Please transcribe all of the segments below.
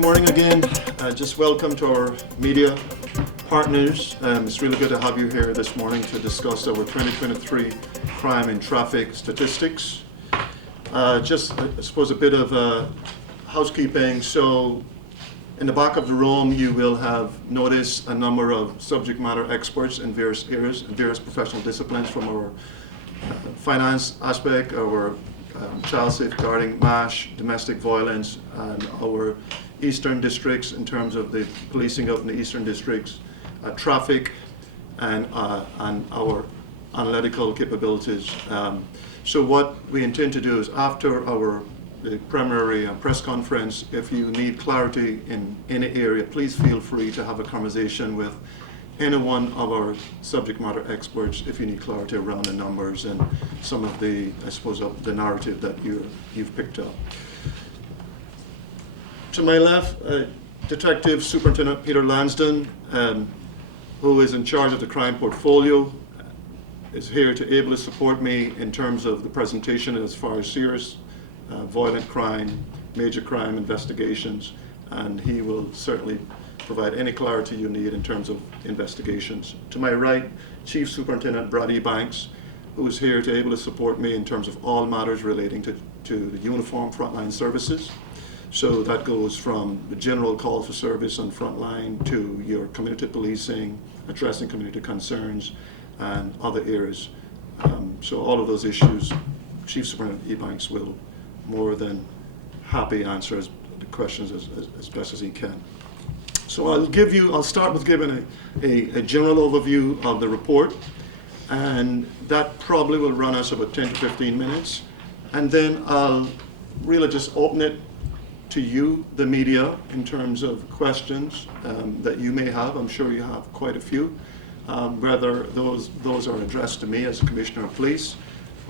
good morning again. Just welcome to our media partners. It's really good to have you here this morning to discuss our 2023 crime and traffic statistics. Just, I suppose, a bit of housekeeping. So, in the back of the room, you will have noticed a number of subject matter experts in various areas, in various professional disciplines, from our finance aspect, our child safeguarding, MASH, domestic violence, and our eastern districts in terms of the policing of the eastern districts, traffic, and our analytical capabilities. So what we intend to do is, after the primary press conference, if you need clarity in any area, please feel free to have a conversation with any one of our subject matter experts if you need clarity around the numbers and some of the, I suppose, of the narrative that you've picked up. To my left, Detective Superintendent Peter Lansdon, who is in charge of the crime portfolio, is here to ably support me in terms of the presentation as far as serious violent crime, major crime investigations, and he will certainly provide any clarity you need in terms of investigations. To my right, Chief Superintendent Brad Banks, who is here to able to support me in terms of all matters relating to the uniform frontline services. So that goes from the general call for service on frontline to your community policing, addressing community concerns, and other areas. So all of those issues, Chief Superintendent Banks will more than happy answer the questions as best as he can. So I'll start with giving a general overview of the report, and that probably will run us about 10 to 15 minutes. And then I'll really just open it to you, the media, in terms of questions that you may have. I'm sure you have quite a few, whether those are addressed to me as a Commissioner of Police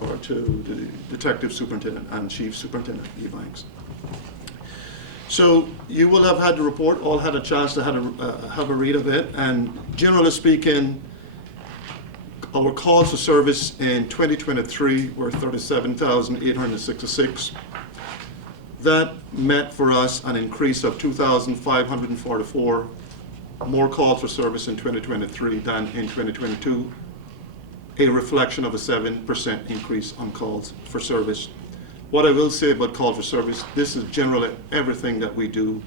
or to the Detective Superintendent and Chief Superintendent Banks. So you will have had the report, all had a chance to have a read of it, and generally speaking, our calls for service in 2023 were 37,866. That met for us an increase of 2,544 more calls for service in 2023 than in 2022, a reflection of a 7% increase on calls for service. What I will say about call for service, this is generally everything that we do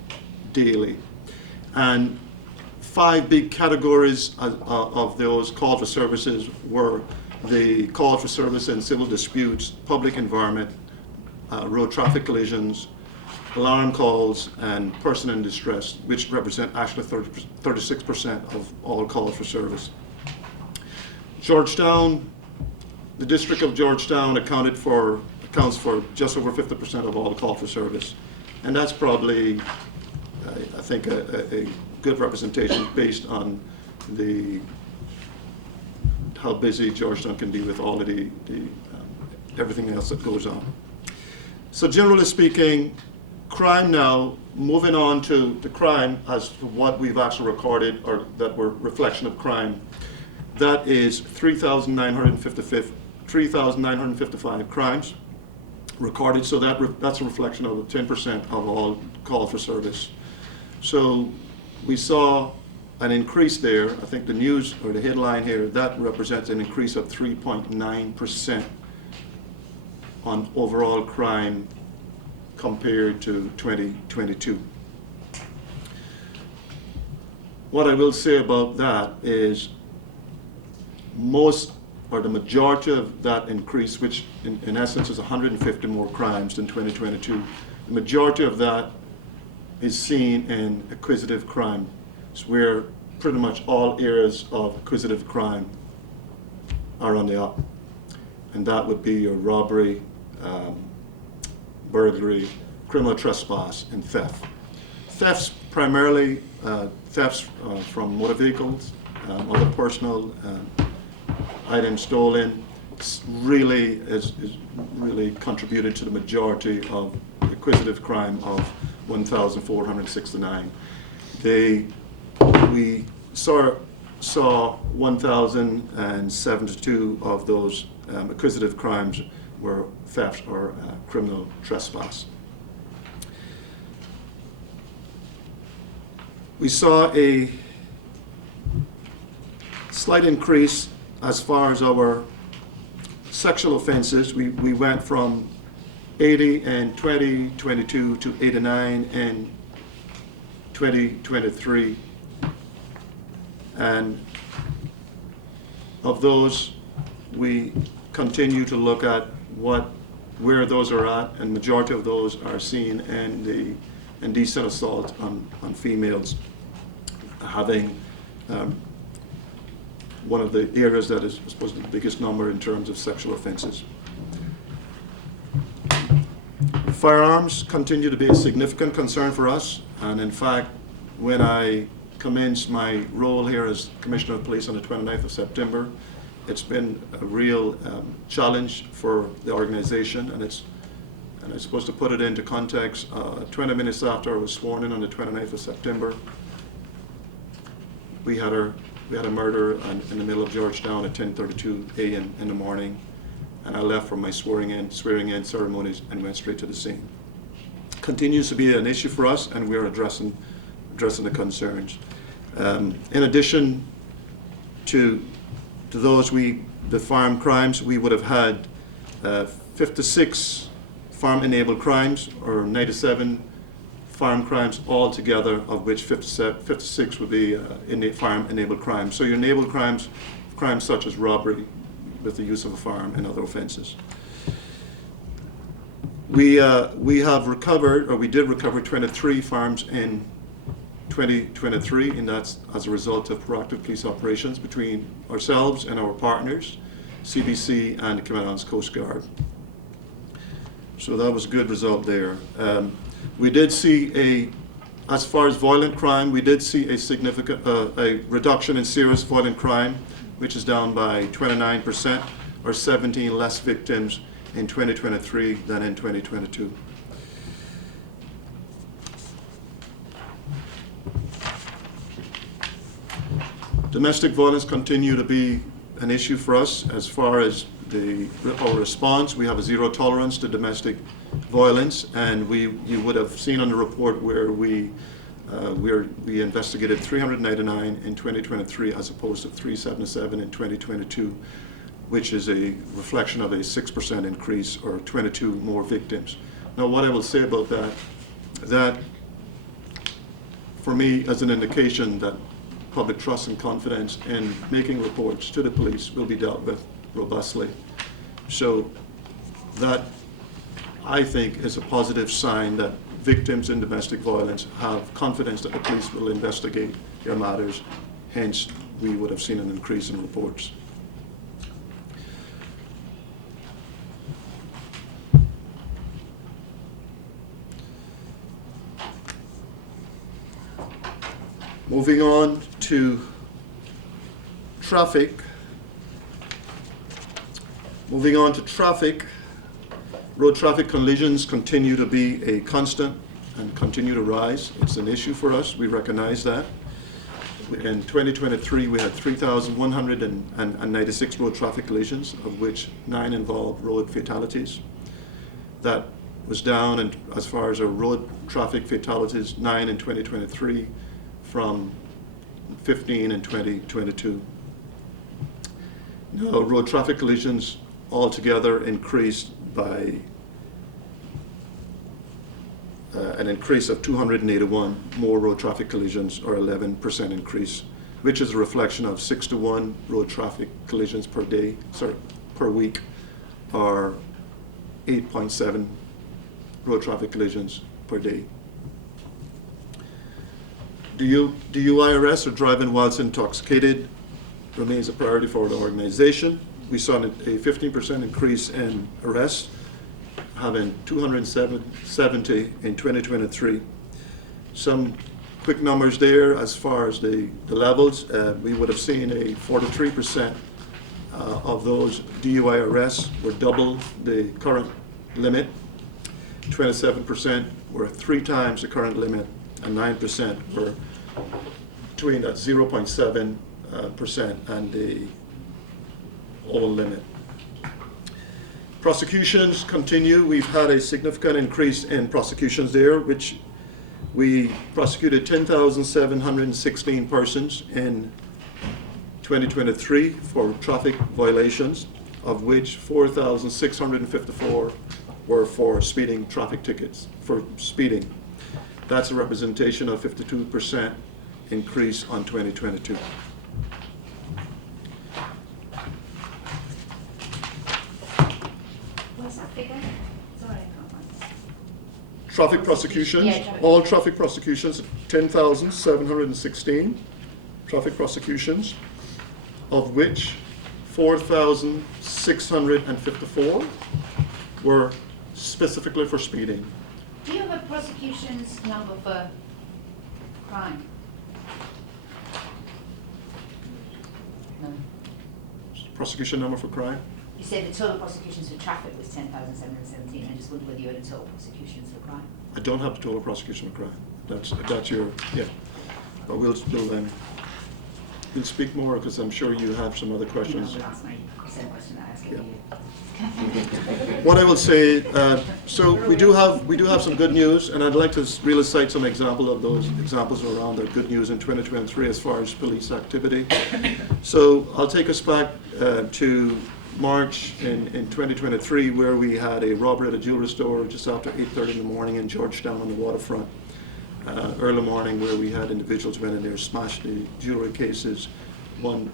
daily. And 5 big categories of those call for services were the call for service in civil disputes, public environment, road traffic collisions, alarm calls, and person in distress, which represent actually 36% of all calls for service. Georgetown, the District of Georgetown accounts for just over 50% of all call for service. And that's probably, I think, a good representation based on how busy Georgetown can be with all of everything else that goes on. So generally speaking, crime now, moving on to the crime as to what we've actually recorded, or that were reflection of crime, that is 3,955 crimes recorded, so that's a reflection of 10% of all calls for service. So we saw an increase there. I think the news, or the headline here, that represents an increase of 3.9% on overall crime compared to 2022. What I will say about that is the majority of that increase, which in essence is 150 more crimes than 2022, the majority of that is seen in acquisitive crime. It's where pretty much all areas of acquisitive crime are on the up. And that would be your robbery, burglary, criminal trespass, and theft. Thefts primarily thefts from motor vehicles, other personal items stolen, really is really contributed to the majority of acquisitive crime of 1,469. We saw 1,072 of those acquisitive crimes were theft or criminal trespass. We saw a slight increase as far as our sexual offenses. We went from 80 in 2022 to 89 in 2023. And of those, we continue to look at where those are at, and majority of those are seen in the indecent assault on females, having one of the areas that is, I suppose, the biggest number in terms of sexual offenses. Firearms continue to be a significant concern for us, and in fact, when I commenced my role here as Commissioner of Police on the 29th of September, it's been a real challenge for the organization, and I suppose to put it into context, 20 minutes after I was sworn in on the 29th of September, we had a murder in the middle of Georgetown at 10:32 a.m. in the morning, and I left from my swearing in ceremonies and went straight to the scene. Continues to be an issue for us, and we're addressing the concerns. In addition to those, the firearm crimes, we would have had 56 firearm-enabled crimes, or 97 firearm crimes altogether, of which 56 would be firearm-enabled crimes. So your enabled crimes such as robbery with the use of a firearm and other offenses. We have recovered, or we did recover 23 firearms in 2023, and that's as a result of proactive police operations between ourselves and our partners, CBC and the Cayman Islands Coast Guard. So that was a good result there. We did see as far as violent crime, we did see a significant a reduction in serious violent crime, which is down by 29%, or 17 less victims in 2023 than in 2022. Domestic violence continue to be an issue for us. As far as our response, we have a zero tolerance to domestic violence, and you would have seen on the report where we investigated 399 in 2023 as opposed to 377 in 2022, which is a reflection of a 6% increase, or 22 more victims. Now, what I will say about that for me as an indication that public trust and confidence in making reports to the police will be dealt with robustly. So that, I think, is a positive sign that victims in domestic violence have confidence that the police will investigate their matters. Hence, we would have seen an increase in reports. Moving on to traffic. Road traffic collisions continue to be a constant and continue to rise. It's an issue for us. We recognize that. In 2023, we had 3,196 road traffic collisions, of which 9 involved road fatalities. That was down, and as far as our road traffic fatalities, 9 in 2023 from 15 in 2022. Now, road traffic collisions altogether increased by an increase of 281 more road traffic collisions, or 11% increase, which is a reflection of 6 to 1 road traffic collisions per week, or 8.7 road traffic collisions per day. DUI arrests, or driving whilst intoxicated, remains a priority for the organization. We saw a 15% increase in arrests, having 270 in 2023. Some quick numbers there as far as the levels. We would have seen a 43% of those DUI arrests were double the current limit. 27% were 3 times the current limit, and 9% were between that 0.7% and the old limit. Prosecutions continue. We've had a significant increase in prosecutions there, which We prosecuted 10,716 persons in 2023 for traffic violations, of which 4,654 were for speeding traffic tickets, for speeding. That's a representation of 52% increase on 2022. What's that figure? Sorry, I can't find it. Traffic prosecutions, Yeah, all traffic prosecutions, 10,716 traffic prosecutions, of which 4,654 were specifically for speeding. Do you have a prosecutions number for crime? No. Prosecution number for crime? You said the total prosecutions for traffic was 10,717. I just wondered whether you had a total prosecutions for crime. I don't have the total prosecution for crime. That's your, yeah. But we'll speak more, because I'm sure you have some other questions. No, that's my same question I asked Yeah. you. What I will say, so we do have some good news, and I'd like to really cite some example of those examples around the good news in 2023 as far as police activity. So I'll take us back to March in 2023, where we had a robbery at a jewelry store just after 8:30 in the morning in Georgetown on the waterfront. Early morning, where we had individuals went in there, smashed the jewelry cases. We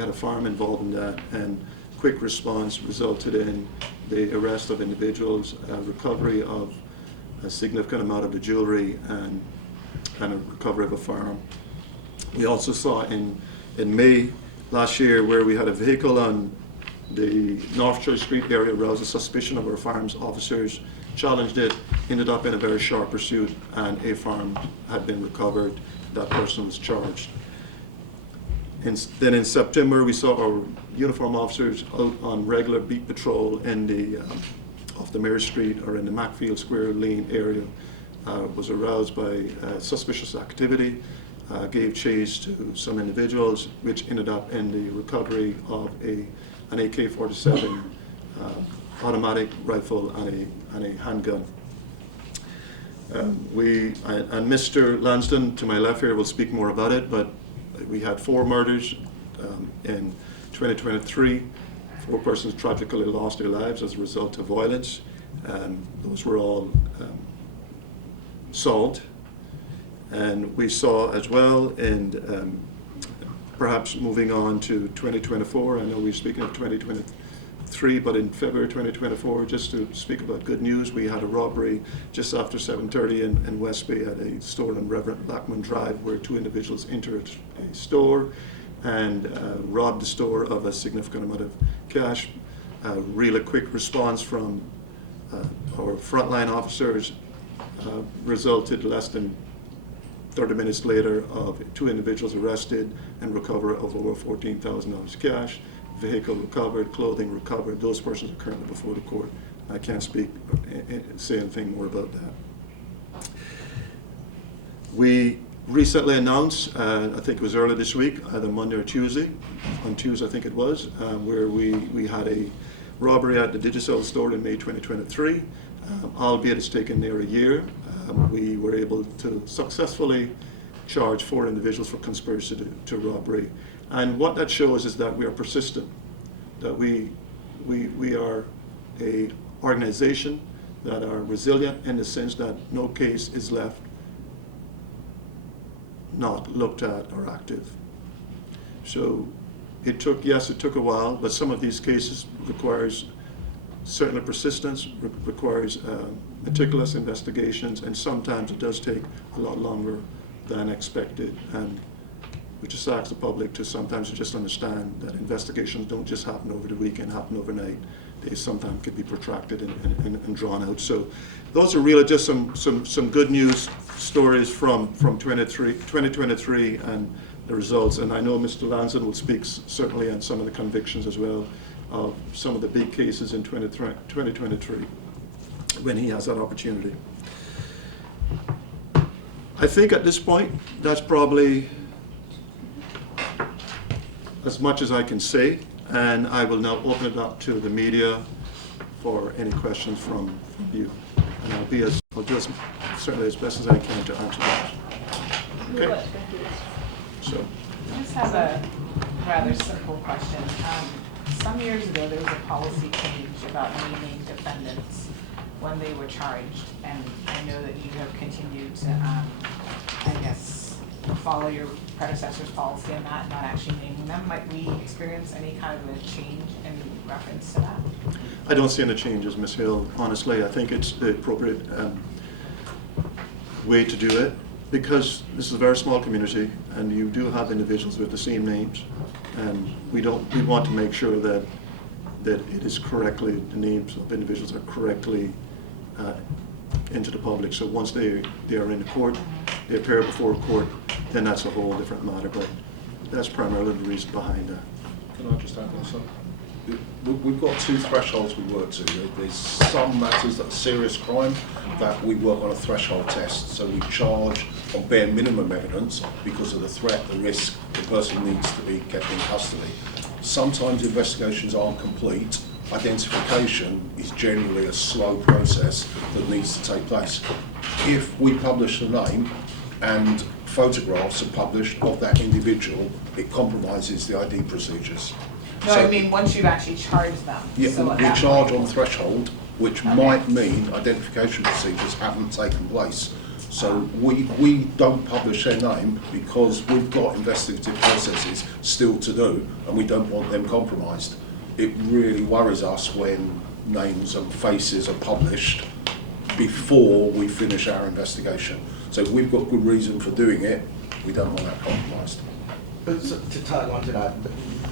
had a farm involved in that, and quick response resulted in the arrest of individuals, recovery of a significant amount of the jewelry, and a recovery of a firearm. We also saw in May last year, where we had a vehicle on the North Church Street area aroused a suspicion of our firearms officers, challenged it, ended up in a very sharp pursuit, and a firearm had been recovered. That person was charged. Then in September, we saw our uniform officers out on regular beat patrol in the off the Mary Street or in the Macfield Square Lane area. Was aroused by suspicious activity, gave chase to some individuals, which ended up in the recovery of an AK-47 automatic rifle and a handgun. And Mr. Lansdon, to my left here, will speak more about it, but we had 4 murders in 2023. 4 persons tragically lost their lives as a result of violence. Those were all solved. And we saw as well, and perhaps moving on to 2024, I know we're speaking of 2023, but in February 2024, just to speak about good news, we had a robbery just after 7:30 in West Bay at a store on Reverend Blackman Drive, where 2 individuals entered a store and robbed the store of a significant amount of cash. Really quick response from our frontline officers resulted less than 30 minutes later of 2 individuals arrested and recovery of over $14,000 cash, vehicle recovered, clothing recovered. Those persons are currently before the court. I can't say anything more about that. We recently announced, I think it was earlier this week, either Monday or Tuesday, on Tuesday I think it was, where we had a robbery at the Digicel store in May 2023, albeit it's taken near a year. We were able to successfully charge 4 individuals for conspiracy to robbery. And what that shows is that we are persistent, that we are a organization that are resilient in the sense that no case is left not looked at or active. So it took a while, but some of these cases requires certainly persistence, requires meticulous investigations, and sometimes it does take a lot longer than expected. And we just ask the public to sometimes just understand that investigations don't just happen over the weekend, happen overnight. They sometimes could be protracted and drawn out. So those are really just some good news stories from 2023 and the results. And I know Mr. Lansdon will speak certainly on some of the convictions as well of some of the big cases in 2023 when he has that opportunity. I think at this point, that's probably as much as I can say, and I will now open it up to the media for any questions from you. And I'll do as certainly as best as I can to answer that. Okay? So, I just have a rather simple question. Some years ago, there was a policy change about naming defendants when they were charged, and I know that you have continued to, I guess, follow your predecessor's policy on that, not actually naming them. Might we experience any kind of a change in reference to that? I don't see any changes, Ms. Hill. Honestly, I think it's the appropriate way to do it, because this is a very small community and you do have individuals with the same names, and we want to make sure that it is correctly, the names of individuals are correctly into the public. So once they are in the court, they appear before a court, then that's a whole different matter, but that's primarily the reason behind that. Can I just add this up? We've got two thresholds we work to. There's some matters that are serious crime that we work on a threshold test. So we charge on bare minimum evidence because of the threat, the risk, the person needs to be kept in custody. Sometimes investigations aren't complete. Identification is generally a slow process that needs to take place. If we publish the name and photographs are published of that individual, it compromises the ID procedures. No, So- I mean, once you've actually charged them. Yeah, so at we that charge point- on threshold, which Okay. might mean identification procedures haven't taken place. So we don't publish their name because we've got investigative processes still to do, and we don't want them compromised. It really worries us when names and faces are published before we finish our investigation. So if we've got good reason for doing it, we don't want that compromised. But to tag on to that,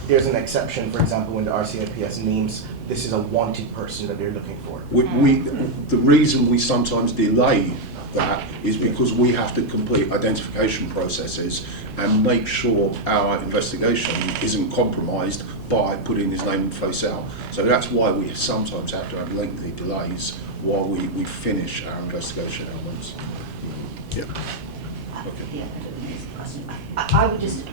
there's an exception, for example, when the RCIPS names this is a wanted person that they're looking for. The reason we sometimes delay that is because we have to complete identification processes and make sure our investigation isn't compromised by putting his name and face out. So that's why we sometimes have to have lengthy delays while we finish our investigation elements. Yeah. Yeah, I don't think it's a question. I would just,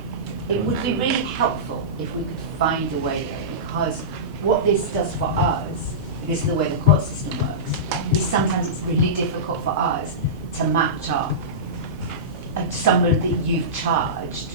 it would be really helpful if we could find a way there, because what this does for us, because of the way the court system works, is sometimes it's really difficult for us to match up somebody that you've charged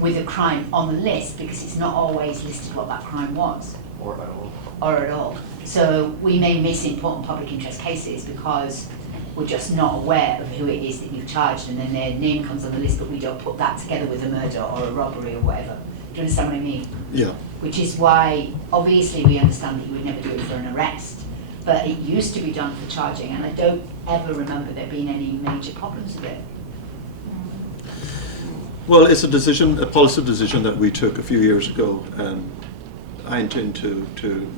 with a crime on the list, because it's not always listed what that crime was. Or at all. Or at all. So we may miss important public interest cases because we're just not aware of who it is that you've charged, and then their name comes on the list, but we don't put that together with a murder or a robbery or whatever. Do you understand what I mean? Yeah. Which is why, obviously, we understand that you would never do it for an arrest, but it used to be done for charging, and I don't ever remember there being any major problems with it. Well, it's a policy decision that we took a few years ago, and I intend to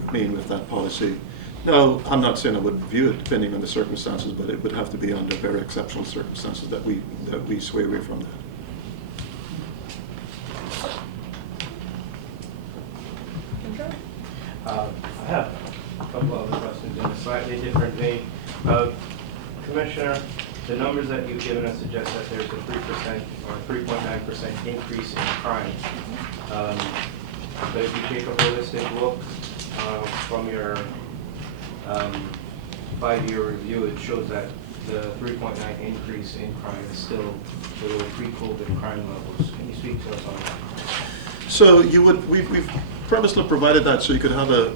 remain with that policy. Now, I'm not saying I would review it depending on the circumstances, but it would have to be under very exceptional circumstances that we sway away from that. I have a couple other questions in a slightly different vein. Commissioner, the numbers that you've given us suggest that there's a 3% or 3.9% increase in crime. But if you take a holistic look from your 5-year review, it shows that the 3.9 increase in crime is still below pre-COVID crime levels. Can you speak to us on that? So we've purposely provided that so you could have a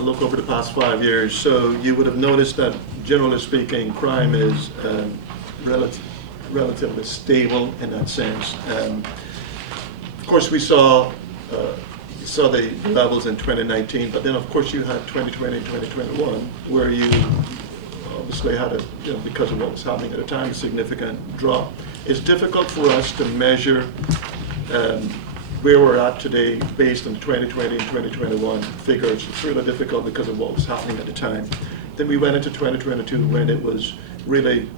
look over the past 5 years. So you would have noticed that, generally speaking, crime is relatively stable in that sense. Of course, we saw the levels in 2019, but then of course you had 2020 and 2021, where you obviously had because of what was happening at the time, a significant drop. It's difficult for us to measure where we're at today based on the 2020 and 2021 figures. It's really difficult because of what was happening at the time. Then we went into 2022 when it was really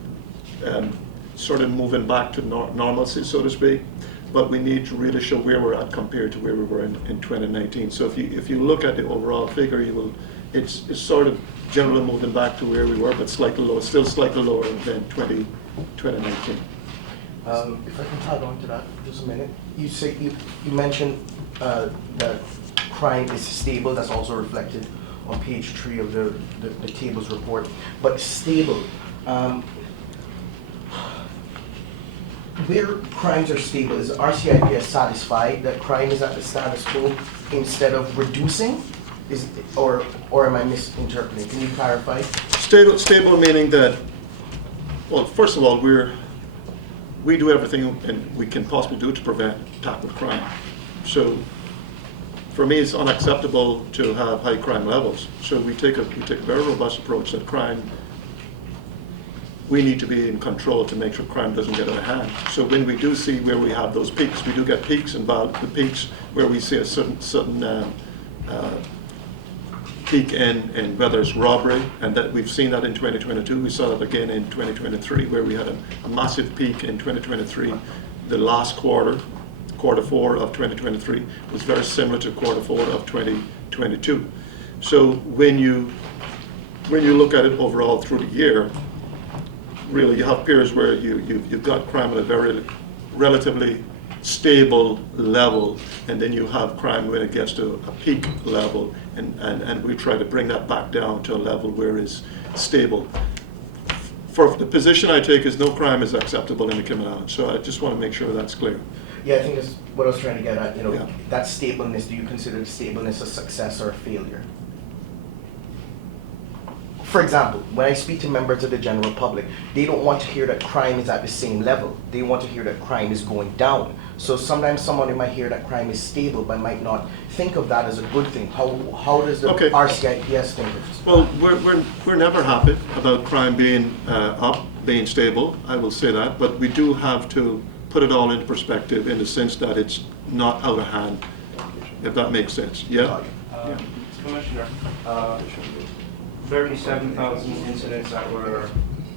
sort of moving back to normalcy, so to speak. But we need to really show where we're at compared to where we were in 2019. So if you look at the overall figure, it's sort of generally moving back to where we were, but slightly lower, still slightly lower than 2019. If I can tag on to that for just a minute. You mentioned that crime is stable. That's also reflected on page 3 of the table's report. But stable, where crimes are stable, is RCIPS satisfied that crime is at the status quo instead of reducing? Or am I misinterpreting? Can you clarify? Stable meaning that, well, first of all, we do everything and we can possibly do to tackle crime. So for me, it's unacceptable to have high crime levels. So we take a very robust approach that crime, we need to be in control to make sure crime doesn't get out of hand. So when we do see where we have those peaks, we do get peaks involved, the peaks where we see a certain peak in whether it's robbery, and that we've seen that in 2022. We saw that again in 2023, where we had a massive peak in 2023. The last quarter 4 of 2023 was very similar to quarter 4 of 2022. So when you look at it overall through the year, really you have periods where you've got crime at a very relatively stable level, and then you have crime when it gets to a peak level, and we try to bring that back down to a level where it's stable. For the position I take is no crime is acceptable in the Cayman Islands, so I just want to make sure that's clear. Yeah, I think that's what I was trying to get at, Yeah. that stableness, do you consider the stableness a success or a failure? For example, when I speak to members of the general public, they don't want to hear that crime is at the same level. They want to hear that crime is going down. So sometimes someone might hear that crime is stable, but might not think of that as a good thing. How does the Okay. RCIPS think of it? Well, we're never happy about crime being up, being stable, I will say that, but we do have to put it all into perspective in the sense that it's not out of hand, if that makes sense. Yeah? Commissioner, 37,000 incidents that were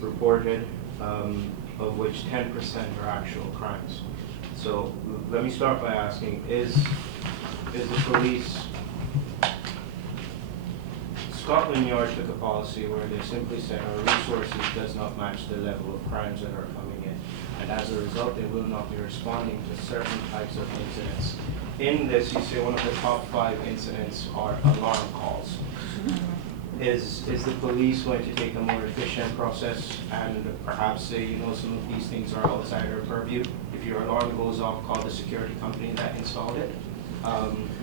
reported, of which 10% are actual crimes. So let me start by asking, is the police, Scotland Yard took a policy where they simply said our resources does not match the level of crimes that are coming in, and as a result they will not be responding to certain types of incidents. In this, you say one of the top 5 incidents are alarm calls. Is the police going to take a more efficient process and perhaps say, some of these things are outside our purview? If your alarm goes off, call the security company that installed it.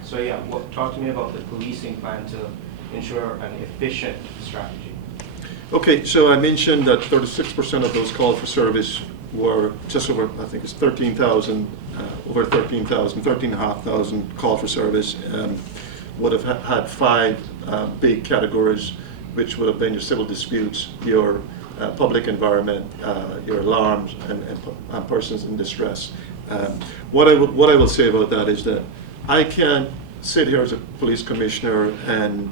So yeah, talk to me about the policing plan to ensure an efficient strategy. Okay, so I mentioned that 36% of those calls for service were just over, I think it's 13,000, over 13,500 calls for service. Would have had 5 big categories, which would have been your civil disputes, your public environment, your alarms, and persons in distress. What I will say about that is that I can't sit here as a police commissioner and,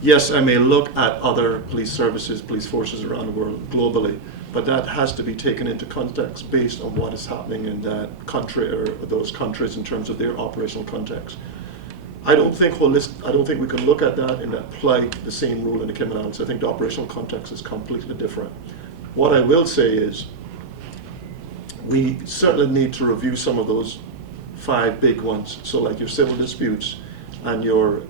yes, I may look at other police services, police forces around the world globally, but that has to be taken into context based on what is happening in that country or those countries in terms of their operational context. I don't think we can look at that and apply the same rule in the Cayman Islands. I think the operational context is completely different. What I will say is we certainly need to review some of those 5 big ones. So like your civil disputes and our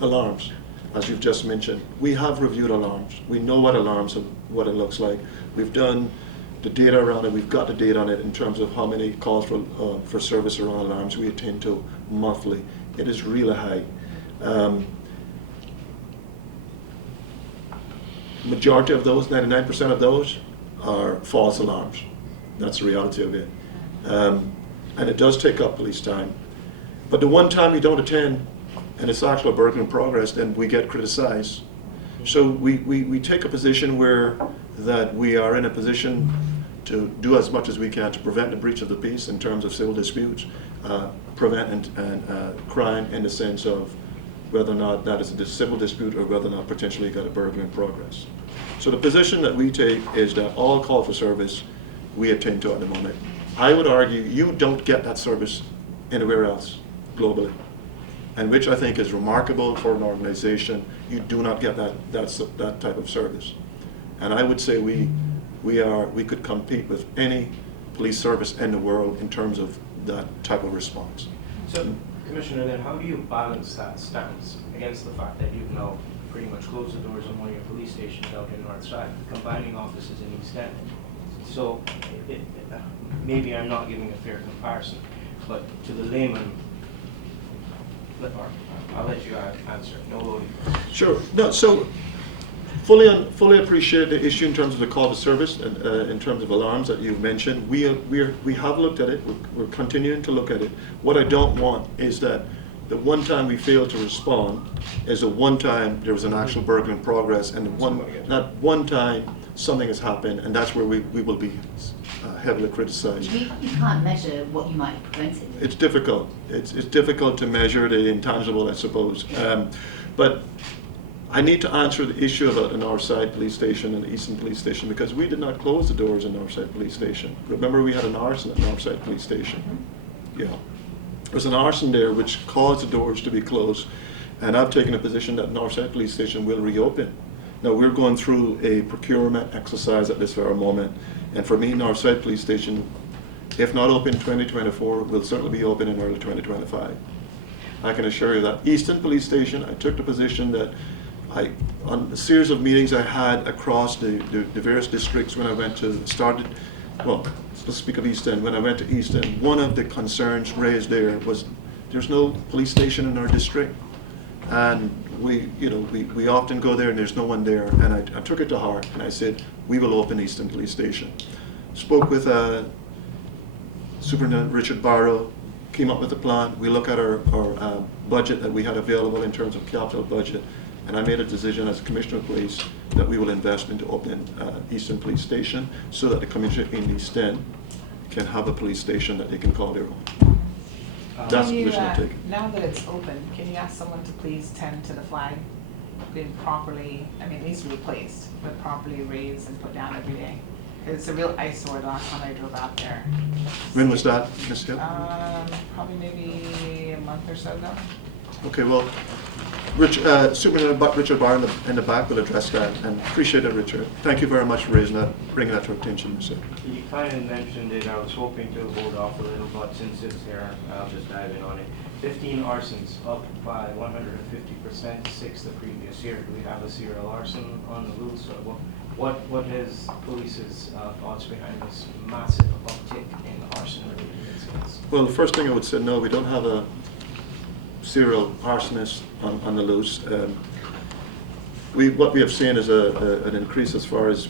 alarms, as you've just mentioned. We have reviewed alarms. We know what alarms are, what it looks like. We've done the data around it. We've got the data on it in terms of how many calls for service around alarms we attend to monthly. It is really high. Majority of those, 99% of those, are false alarms. That's the reality of it. And it does take up police time. But the one time you don't attend, and it's actually a burglary in progress, then we get criticized. So we take a position where that we are in a position to do as much as we can to prevent the breach of the peace in terms of civil disputes, prevent and crime in the sense of whether or not that is a civil dispute or whether or not potentially you got a burglary in progress. So the position that we take is that all call for service we attend to at the moment. I would argue you don't get that service anywhere else globally, and which I think is remarkable for an organization. You do not get that type of service. And I would say we could compete with any police service in the world in terms of that type of response. So, Commissioner, then how do you balance that stance against the fact that you've now pretty much closed the doors on one of your police stations out in North Side, combining offices in East End. So maybe I'm not giving a fair comparison, but to the layman, I'll let you answer. No loading. Sure. No, so fully appreciate the issue in terms of the call to service and in terms of alarms that you've mentioned. We have looked at it. We're continuing to look at it. What I don't want is that the one time we fail to respond is the one time there was an actual burglary in progress, and that one time something has happened, and that's where we will be heavily criticized. You can't measure what you might have prevented. It's difficult. It's difficult to measure the intangible, I suppose. But I need to answer the issue about the Northside Police Station and the Eastern Police Station, because we did not close the doors in Northside Police Station. Remember, we had an arson at Northside Police Station. Yeah. There was an arson there which caused the doors to be closed, and I've taken a position that Northside Police Station will reopen. Now, we're going through a procurement exercise at this very moment, and for me, Northside Police Station, if not open 2024, will certainly be open in early 2025. I can assure you that. Eastern Police Station, I took the position that on a series of meetings I had across the various districts when I went to, let's speak of East End. When I went to East End, one of the concerns raised there was there's no police station in our district. And we often go there and there's no one there. And I took it to heart and I said, we will open Eastern Police Station. Spoke with Superintendent Richard Barrow, came up with a plan. We look at our budget that we had available in terms of capital budget. And I made a decision as Commissioner of Police that we will invest into opening Eastern Police Station so that the community in East End can have a police station that they can call their own. That's the position I'm taking. Now that it's open, can you ask someone to please tend to the flag being properly, it needs to be replaced, but properly raised and put down every day? It's a real eyesore the last time I drove out there. When was that, Ms. Hill? Probably maybe a month or so ago. Okay, well, Superintendent Richard Barr in the back will address that, and appreciate it, Richard. Thank you very much for bringing that to our attention, Ms. Hill. You kind of mentioned it. I was hoping to hold off a little, but since it's there, I'll just dive in on it. 15 arsons, up by 150%, 6 the previous year. Do we have a serial arson on the loose? Or what is police's thoughts behind this massive uptick in arson-related incidents? Well, the first thing I would say, no, we don't have a serial arsonist on the loose. What we have seen is an increase as far as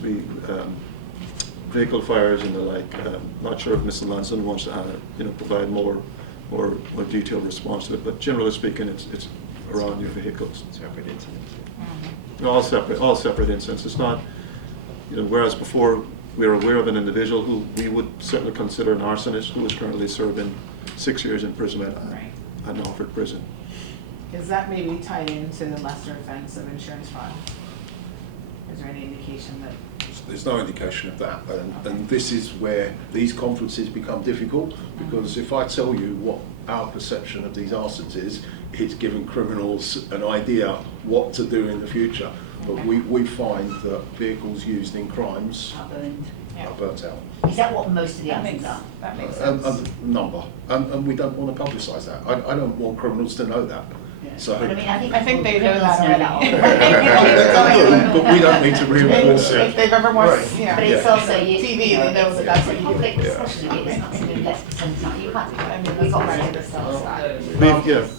vehicle fires and the like. Not sure if Mr. Lansdowne wants to provide more detailed response to it, but generally speaking, it's around your vehicles. Separate incidents. All separate incidents. It's not, whereas before we were aware of an individual who we would certainly consider an arsonist who is currently serving 6 years in prison at Norfolk Prison. Is that maybe tied into the lesser offense of insurance fraud? Is there any indication that? There's no indication of that, and this is where these conferences become difficult, because if I tell you what our perception of these arsons is, it's giving criminals an idea what to do in the future. But we find that vehicles used in crimes are burnt out. Is that what most of the arsons are? That makes sense. A number, and we don't want to publicise that. I don't want criminals to know that. Yeah. So, But I think they know that already. but we don't need to reinforce If it. they've ever watched, But it's also, TV, they know that that's what you do. public discussion, it's not something less percent, you can't, we've got Right, to the sell side.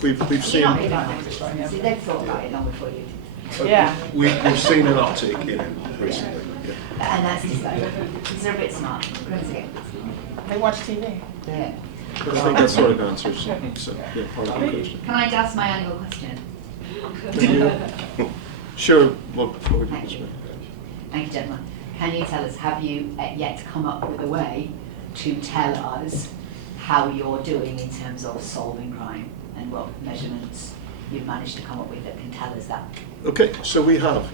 We've seen. You're not in on it, see, they've thought about it long before you did. Yeah. We've seen an uptick in it recently. Yeah. And that's just like, they're a bit smart, crazy. They watch TV. Yeah. But I think that sort of answers part of the question. Can I ask my annual question? Sure. Well, what would you Thank you. say? Thank you, gentlemen. Can you tell us, have you yet come up with a way to tell us how you're doing in terms of solving crime and what measurements you've managed to come up with that can tell us that? Okay, so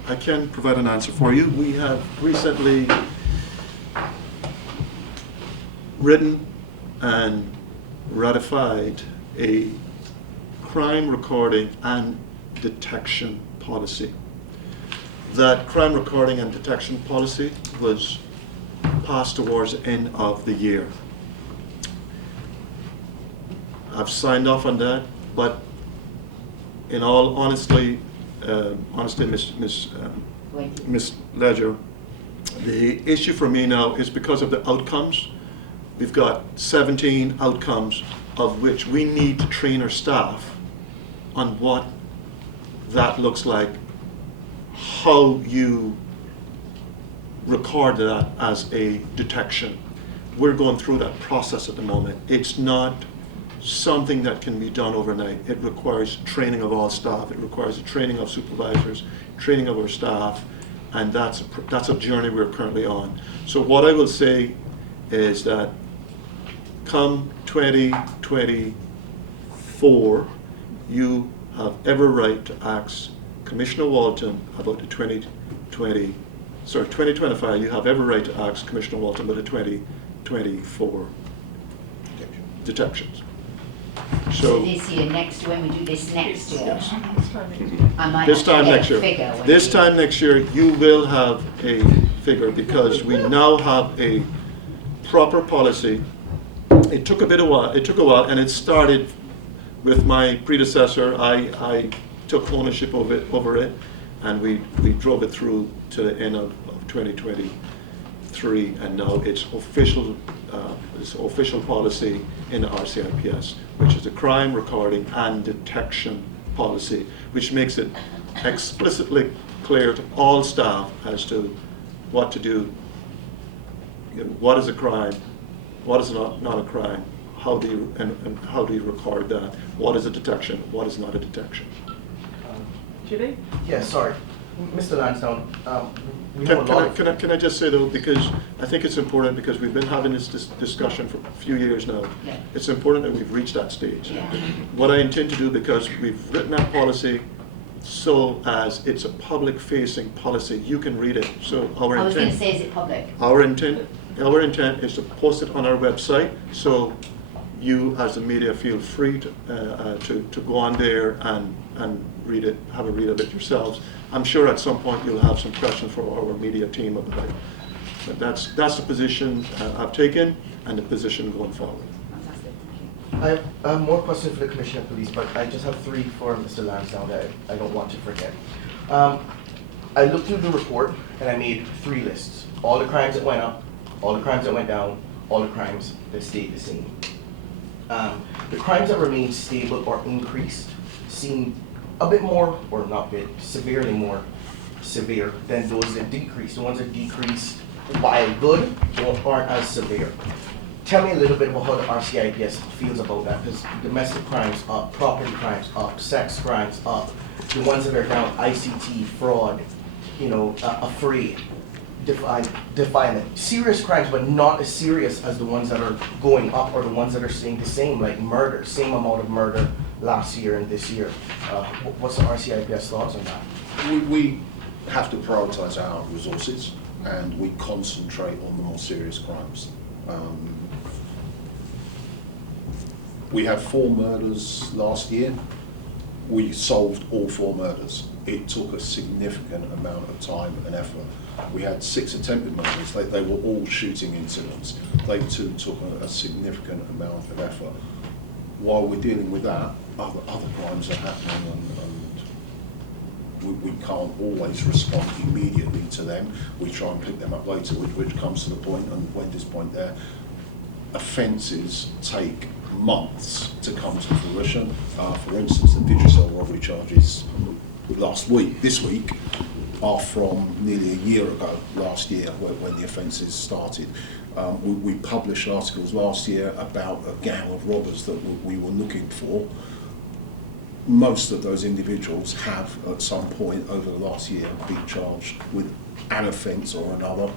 I can provide an answer for you. We have recently written and ratified a crime recording and detection policy. That crime recording and detection policy was passed towards the end of the year. I've signed off on that, but in all honesty, honestly, Wait. Ms. Ledger, the issue for me now is because of the outcomes. We've got 17 outcomes of which we need to train our staff on what that looks like, how you record that as a detection. We're going through that process at the moment. It's not something that can be done overnight. It requires training of all staff. It requires the training of supervisors, training of our staff, and that's a journey we're currently on. So what I will say is that come 2024, you have every right to ask Commissioner Walton about the 2025, you have every right to ask Commissioner Walton about the 2024 detections. So this year, next, when we do this next year, I might This have to time get next a year. figure. when This we- time next year, you will have a figure because we now have a proper policy. It took a while, and it started with my predecessor. I took ownership over it, and we drove it through to the end of 2023, and now it's official policy in the RCIPS, which is a crime recording and detection policy, which makes it explicitly clear to all staff as to what to do, what is a crime, what is not a crime, how do you record that, what is a detection, what is not a detection. Judy? Yeah, sorry. Mr. Lansdowne, we have a lot of... Can I just say though, because I think it's important, because we've been having this discussion for a few years now. Yeah. It's important that we've reached that stage. Yeah. What I intend to do, because we've written that policy so as it's a public-facing policy, you can read it. So our I was going to intent, say, is it public? our intent is to post it on our website, so you as the media feel free to go on there and read it, have a read of it yourselves. I'm sure at some point you'll have some questions for our media team about it. But that's the position I've taken and the position going forward. Fantastic, thank you. I have more questions for the Commissioner of Police, but I just have 3 for Mr. Lansdowne that I don't want to forget. I looked through the report and I made 3 lists. All the crimes that went up, all the crimes that went down, all the crimes that stayed the same. The crimes that remained stable or increased seem a bit more, or not bit, severely more severe than those that decreased. The ones that decreased, while good, aren't as severe. Tell me a little bit about how the RCIPS feels about that, because domestic crimes up, property crimes up, sex crimes up, the ones that are down, ICT, fraud, afraid, defilement. Serious crimes, but not as serious as the ones that are going up or the ones that are staying the same, like murder, same amount of murder last year and this year. What's the RCIPS thoughts on that? We have to prioritise our resources and we concentrate on the more serious crimes. We had 4 murders last year. We solved all 4 murders. It took a significant amount of time and effort. We had 6 attempted murders. They were all shooting incidents. They too took a significant amount of effort. While we're dealing with that, other crimes are happening, and we can't always respond immediately to them. We try and pick them up later, which comes to the point, and Wendy's point there, offences take months to come to fruition. For instance, the Digicel robbery charges this week, are from nearly a year ago, last year, when the offences started. We published articles last year about a gang of robbers that we were looking for. Most of those individuals have, at some point over the last year, been charged with an offence or another,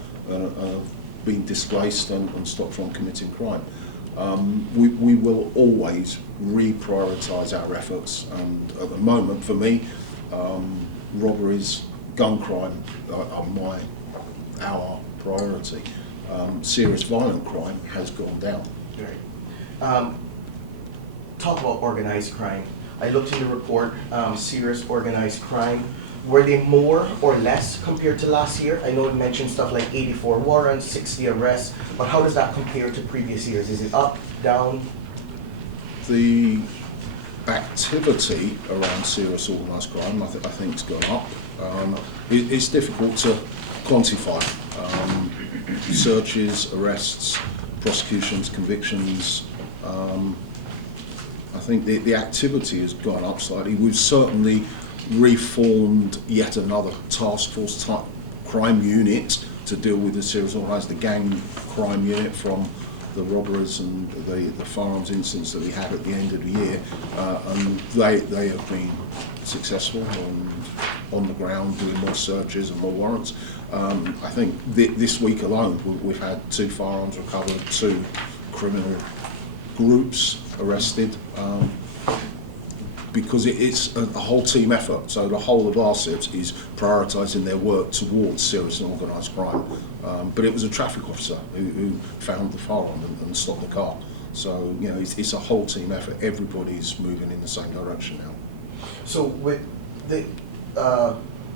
been displaced and stopped from committing crime. We will always reprioritise our efforts, and at the moment, for me, robberies, gun crime are our priority. Serious violent crime has gone down. Right. Talk about organised crime. I looked in the report, serious organised crime. Were they more or less compared to last year? I know it mentioned stuff like 84 warrants, 60 arrests, but how does that compare to previous years? Is it up, down? The activity around serious organised crime, I think it's gone up. It's difficult to quantify. Searches, arrests, prosecutions, convictions. I think the activity has gone up slightly. We've certainly reformed yet another task force type crime unit to deal with the serious organised, the gang crime unit from the robberies and the firearms incidents that we had at the end of the year, and they have been successful and on the ground doing more searches and more warrants. I think this week alone we've had 2 firearms recovered, 2 criminal groups arrested, because it's a whole team effort. So the whole of RCIPS is prioritising their work towards serious and organised crime. But it was a traffic officer who found the firearm and stopped the car. So it's a whole team effort. Everybody's moving in the same direction now. So with the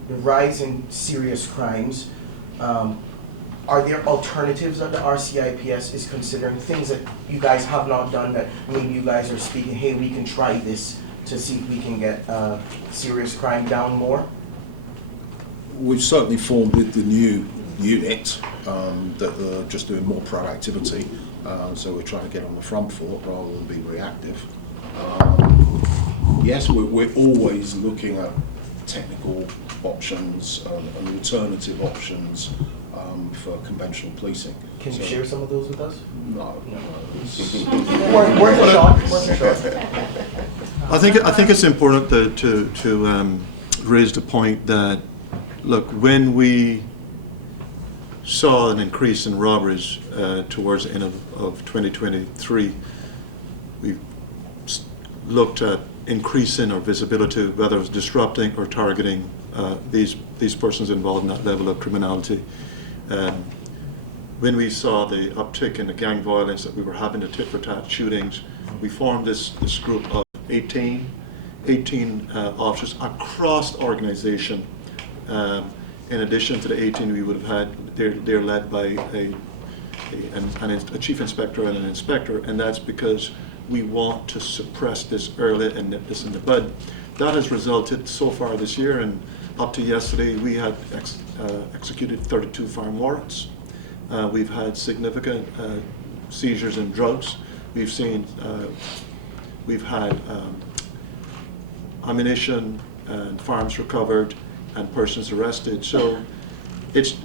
rise in serious crimes, are there alternatives that the RCIPS is considering, things that you guys have not done that maybe you guys are speaking, hey, we can try this to see if we can get serious crime down more? We've certainly formed with the new unit that are just doing more proactivity. So we're trying to get on the front foot rather than be reactive. Yes, we're always looking at technical options and alternative options for conventional policing. Can you share some of those with us? No. Worth a shot. Worth a shot. I think it's important to raise the point that, look, when we saw an increase in robberies towards the end of 2023, we looked at increasing our visibility, whether it's disrupting or targeting these persons involved in that level of criminality. When we saw the uptick in the gang violence that we were having, the tit-for-tat shootings, we formed this group of 18 officers across the organization. In addition to the 18 we would have had, they're led by a chief inspector and an inspector, and that's because we want to suppress this early and nip this in the bud. That has resulted so far this year, and up to yesterday we had executed 32 farm warrants. We've had significant seizures in drugs. We've had ammunition and firearms recovered and persons arrested. So it's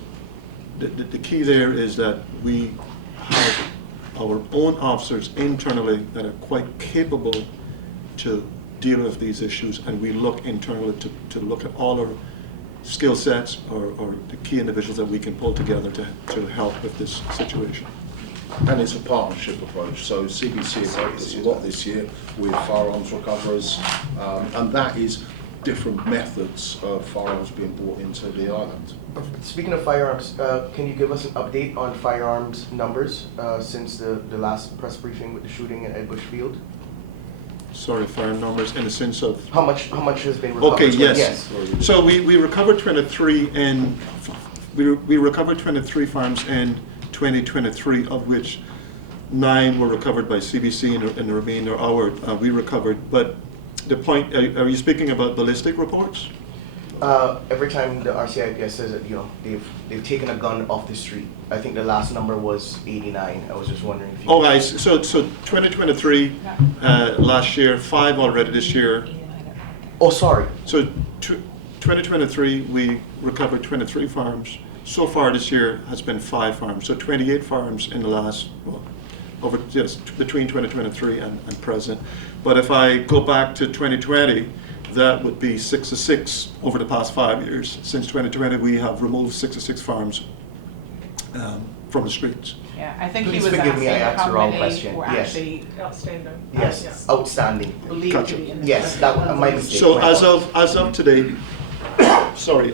the key there is that we have our own officers internally that are quite capable to deal with these issues, and we look internally to look at all our skill sets or the key individuals that we can pull together to help with this situation. And it's a partnership approach. So CBC has helped us a lot this year with firearms recoveries, and that is different methods of firearms being brought into the island. Speaking of firearms, can you give us an update on firearms numbers since the last press briefing with the shooting at Edbush Field? Sorry, firearm numbers in the sense of How much has been recovered? okay, yes. So we recovered 23 in we recovered 23 firearms in 2023, of which 9 were recovered by CBC and the remainder we recovered. But the point, are you speaking about ballistic reports? Every time the RCIPS says that they've taken a gun off the street, I think the last number was 89. I was just wondering if you. Oh, I see. So 2023 last year, 5 already this year. Oh, sorry. So 2023 we recovered 23 firearms. So far this year has been 5 firearms. So 28 firearms in the last between 2023 and present. But if I go back to 2020, that would be 66 over the past 5 years. Since 2020, we have removed 66 firearms from the streets. Yeah, I think Please he was forgive me, I asking asked how the wrong many question. were Yes. actually outstanding. Yes, outstanding. Believed Gotcha. to be in the Yes, system. that was my mistake. So my as fault. of today,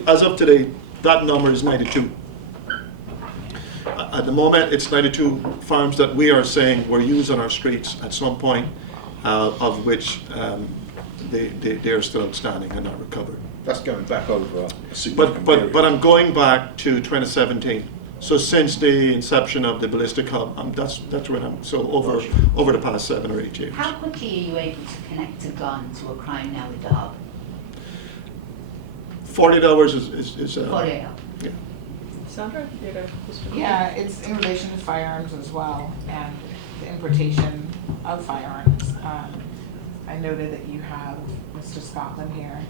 as of today, that number is 92. At the moment, it's 92 firearms that we are saying were used on our streets at some point, of which they are still outstanding and not recovered. That's going back over a significant But period. I'm going back to 2017. So since the inception of the ballistic hub, that's where I'm, so over the past 7 or 8 years. How quickly are you able to connect a gun to a crime now with the hub? 48 hours is 48 hours. yeah. Sandra, you had a question? Yeah, it's in relation to firearms as well, and the importation of firearms. I noted that you have Mr. Scotland here,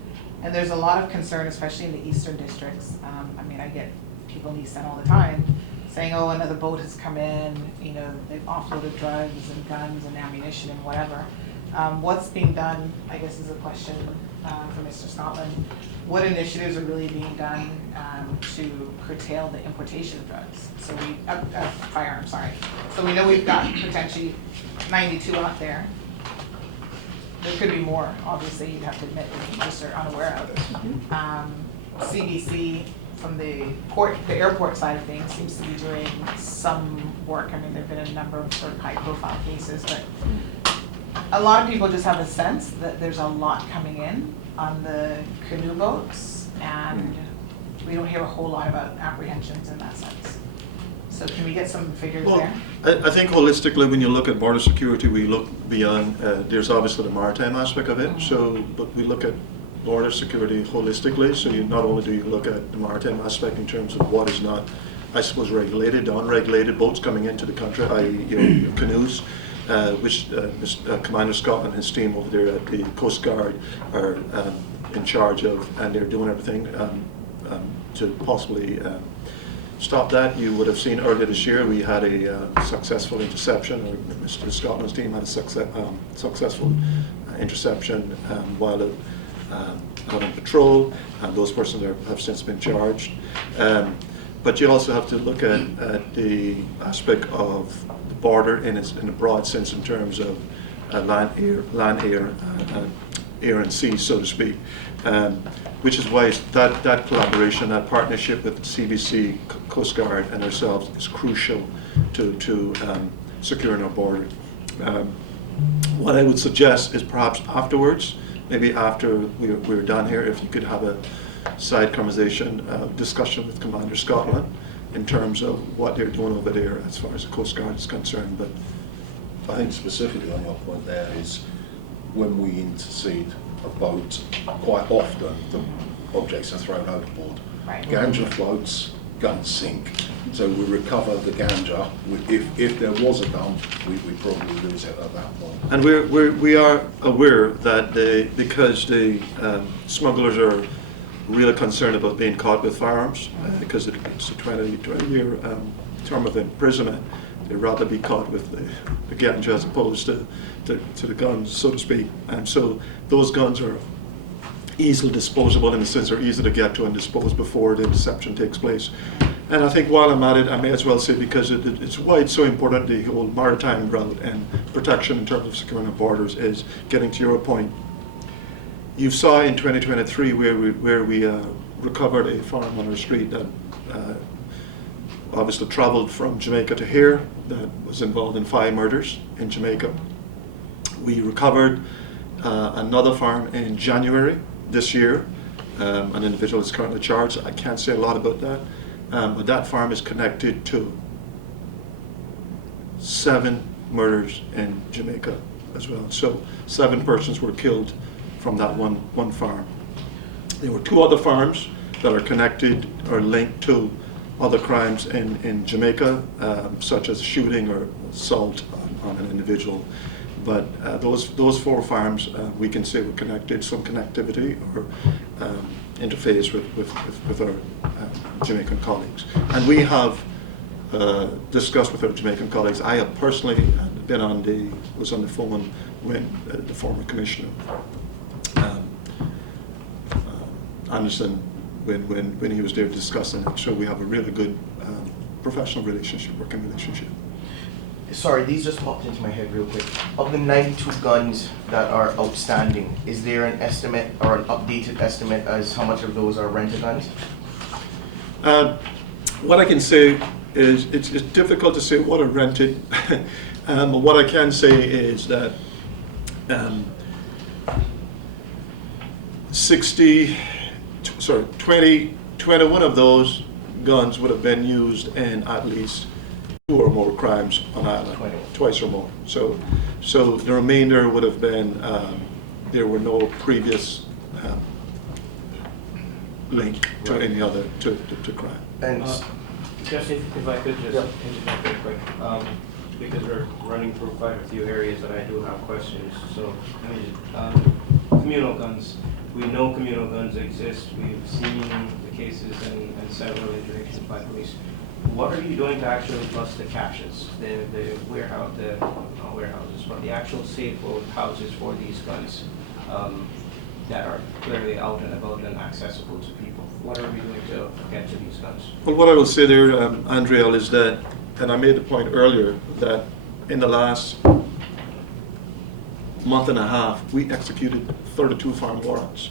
and there's a lot of concern, especially in the eastern districts. I mean, I get people in East End all the time saying, oh, another boat has come in, you know, they've offloaded drugs and guns and ammunition and whatever. What's being done, I guess, is a question for Mr. Scotland. What initiatives are really being done to curtail the importation of drugs? So firearms, sorry. So we know we've got potentially 92 out there. There could be more, obviously, you'd have to admit that you just are unaware of. CBC, from the airport side of things, seems to be doing some work. I mean, there've been a number of sort of high-profile cases, but a lot of people just have a sense that there's a lot coming in on the canoe boats, and we don't hear a whole lot about apprehensions in that sense. So can we get some figures Well, there? I think holistically, when you look at border security, we look beyond, there's obviously the maritime aspect of it, so, but we look at border security holistically, so you not only do you look at the maritime aspect in terms of what is not, I suppose, regulated, the unregulated boats coming into the country, i.e. your canoes, which Commander Scott and his team over there at the Coast Guard are in charge of, and they're doing everything to possibly stop that. You would have seen earlier this year we had a successful interception, or Mr. Scotland's team had a successful interception while out on patrol, and those persons have since been charged. But you also have to look at the aspect of the border in a broad sense in terms of land, air and sea, so to speak. Which is why that collaboration, that partnership with CBC, Coast Guard and ourselves is crucial to securing our border. What I would suggest is perhaps afterwards, maybe after we're done here, if you could have a side conversation, discussion with Commander Scotland in terms of what they're doing over there as far as the Coast Guard is concerned. But I think specifically on your point there is when we intercede a boat, quite often the objects are thrown overboard. Right. Ganja floats, guns sink. So we recover the ganja. If there was a dump, we probably lose it at that point. and we are aware that because the smugglers are really concerned about being caught with firearms, because it's a 20-year term of imprisonment. They'd rather be caught with the ganja as opposed to the guns, so to speak. And so those guns are easily disposable in the sense they're easy to get to and dispose before the interception takes place. And I think while I'm at it, I may as well say, because it's why it's so important, the whole maritime route and protection in terms of securing our borders, is getting to your point. You saw in 2023 where we recovered a farm on our street that obviously traveled from Jamaica to here, that was involved in 5 murders in Jamaica. We recovered another farm in January this year. An individual is currently charged. I can't say a lot about that, but that farm is connected to 7 murders in Jamaica as well. So 7 persons were killed from that one farm. There were 2 other farms that are connected or linked to other crimes in Jamaica, such as shooting or assault on an individual. But those 4 farms, we can say were connected, some connectivity or interface with our Jamaican colleagues. And we have discussed with our Jamaican colleagues. I have personally was on the phone with the former commissioner, Anderson, when he was there discussing it. So we have a really good professional relationship, working relationship. Sorry, these just popped into my head real quick. Of the 92 guns that are outstanding, is there an estimate or an updated estimate as how much of those are rented guns? What I can say is it's difficult to say what are rented. But what I can say is that 21 of those guns would have been used in at least 2 or more crimes on island, 20. twice or more. So the remainder would have been, there were no previous link to Right. any other, to crime. And Just if I could just Yeah. interject very quick, because we're running through quite a few areas that I do have questions. So, I mean, communal guns. We know communal guns exist. We've seen the cases and several interactions by police. What are you doing to actually bust the caches, the warehouse, not warehouses, but the actual safe houses for these guns that are clearly out and about and accessible to people? What are we doing to get to these guns? Well, what I will say there, Andrea, is that, and I made the point earlier, that in the last month and a half, we executed 32 farm warrants.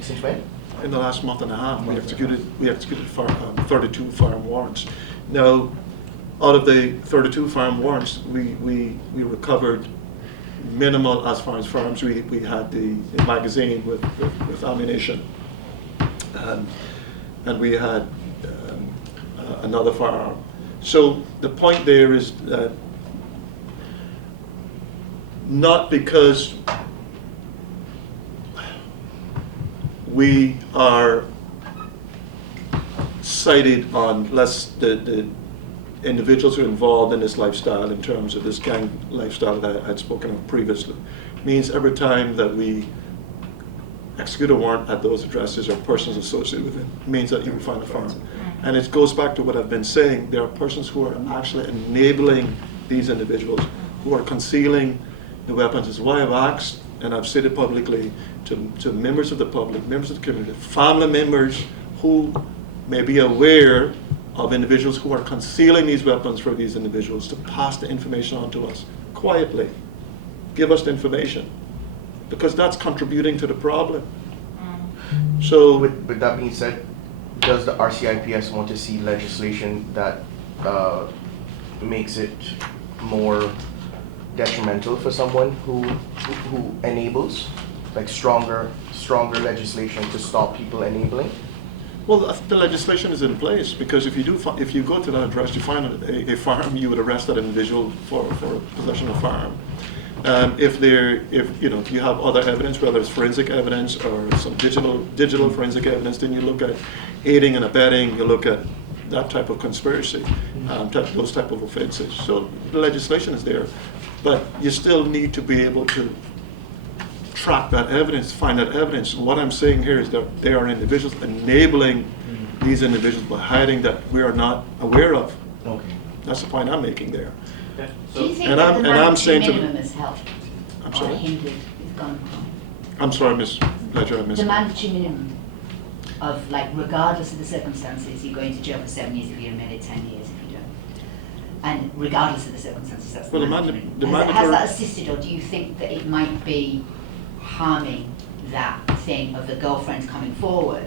since when? In the last month and a half, we executed 32 farm warrants. Now, out of the 32 farm warrants, we recovered minimal as far as firearms. We had the magazine with ammunition, and we had another firearm. So the point there is that not because we are cited on the individuals who are involved in this lifestyle, in terms of this gang lifestyle that I had spoken of previously, means every time that we execute a warrant at those addresses or persons associated with it, means that you will find a firearm. And it goes back to what I've been saying. There are persons who are actually enabling these individuals, who are concealing the weapons. Is why I've asked, and I've said it publicly, to members of the public, members of the community, family members who may be aware of individuals who are concealing these weapons for these individuals, to pass the information on to us quietly. Give us the information, because that's contributing to the problem. So, With that being said, does the RCIPS want to see legislation that makes it more detrimental for someone who enables, like stronger legislation to stop people enabling? well, the legislation is in place, because if you go to that address, you find a firearm, you would arrest that individual for possession of a firearm. If you have other evidence, whether it's forensic evidence or some digital forensic evidence, then you look at aiding and abetting, you look at that type of conspiracy, those type of offenses. So the legislation is there, but you still need to be able to track that evidence, find that evidence. And what I'm saying here is that there are individuals enabling these individuals by hiding that we are not aware of. Okay. That's the point I'm making there. Okay, Do you so, think And that I'm- the and I'm mandatory saying to- minimum has helped I'm or sorry? hindered with gun crime? I'm sorry, Miss Ledger, I missed The that. mandatory minimum of, like, regardless of the circumstances, you're going to jail for 7 years if you're admitted, 10 years if you don't. And regardless of the circumstances, that's the Well, the mandatory manda- minimum. the Has mandatory- that assisted, or do you think that it might be harming that thing of the girlfriend coming forward,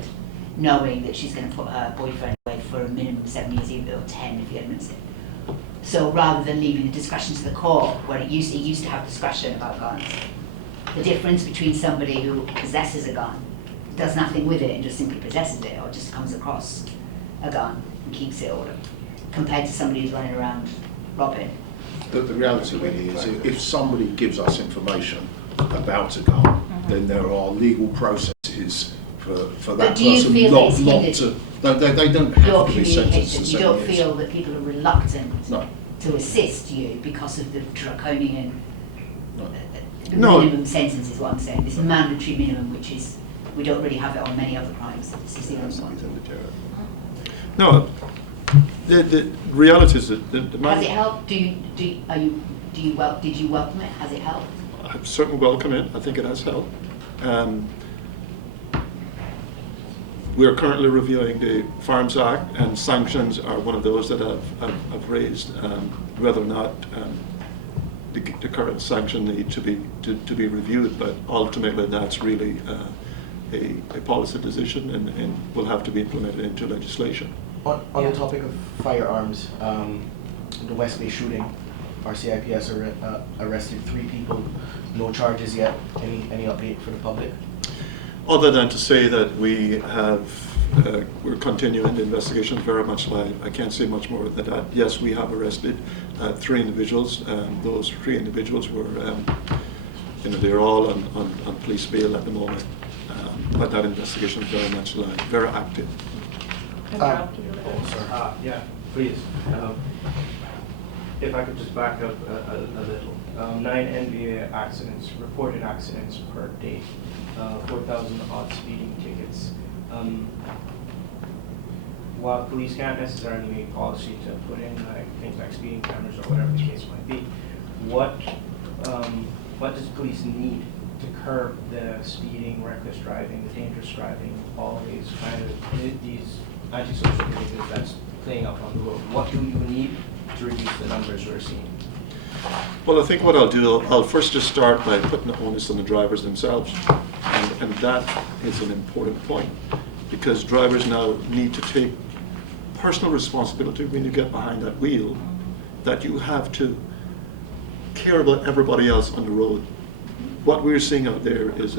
knowing that she's going to put her boyfriend away for a minimum 7 years, or 10 if he admits it? So rather than leaving the discretion to the court, where it used to have discretion about guns, the difference between somebody who possesses a gun, does nothing with it and just simply possesses it, or just comes across a gun and keeps it, or compared to somebody who's running around robbing. The reality really is, if somebody gives us information about a gun, then there are legal processes for that But do you person feel not it's not hindered to. They don't Your have to be sentenced communication, to you 7 don't years. feel that people are reluctant No. to assist you because of the draconian No. No. minimum sentence is what I'm saying, this mandatory minimum, which is, we don't really have it on many other crimes, this is the only one. No, the reality is that the Has it helped? Did you welcome it? Has it helped? I certainly welcome it. I think it has helped. We are currently reviewing the Firearms Act, and sanctions are one of those that I've raised, whether or not the current sanction need to be reviewed, but ultimately that's really a policy decision and will have to be implemented into legislation. On the topic of firearms, the West Bay shooting, RCIPS arrested 3 people, no charges yet. Any update for the public? Other than to say that we have We're continuing the investigation very much live. I can't say much more than that. Yes, we have arrested 3 individuals. Those 3 individuals were, they're all on police bail at the moment. But that investigation is very much live, very active. And Ralph, did you want to add? Yeah, please. If I could just back up a little. 9 NBA accidents, reported accidents per day, 4,000 odd speeding tickets. While police can't necessarily make policy to put in things like speeding cameras or whatever the case might be, what does police need to curb the speeding, reckless driving, the dangerous driving, all these kind of these antisocial behaviors that's playing out on the road? What do you need to reduce the numbers we're seeing? Well, I think what I'll do, I'll first just start by putting the onus on the drivers themselves. And that is an important point, because drivers now need to take personal responsibility when you get behind that wheel, that you have to care about everybody else on the road. What we're seeing out there is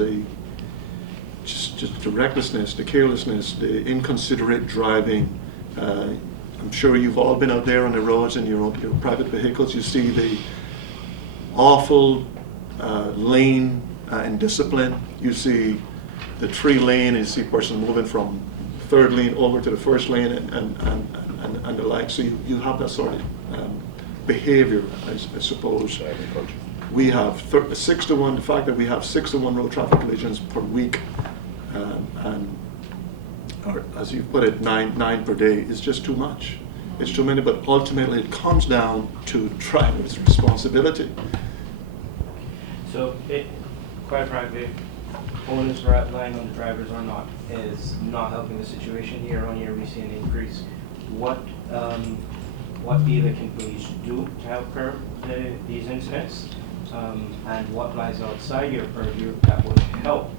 just the recklessness, the carelessness, the inconsiderate driving. I'm sure you've all been out there on the roads in your private vehicles. You see the awful lane indiscipline. You see the 3 lane, and you see a person moving from 3rd lane over to the 1st lane and the like. So you have that sort of behavior, I suppose. We have 6 to 1, the fact that we have 6 to 1 road traffic collisions per week, or as you put it, 9 per day is just too much. It's too many, but ultimately it comes down to drivers' responsibility. So, quite frankly, onus lying on the drivers or not is not helping the situation. Year on year, we see an increase. What either can police do to help curb these incidents, and what lies outside your purview that would help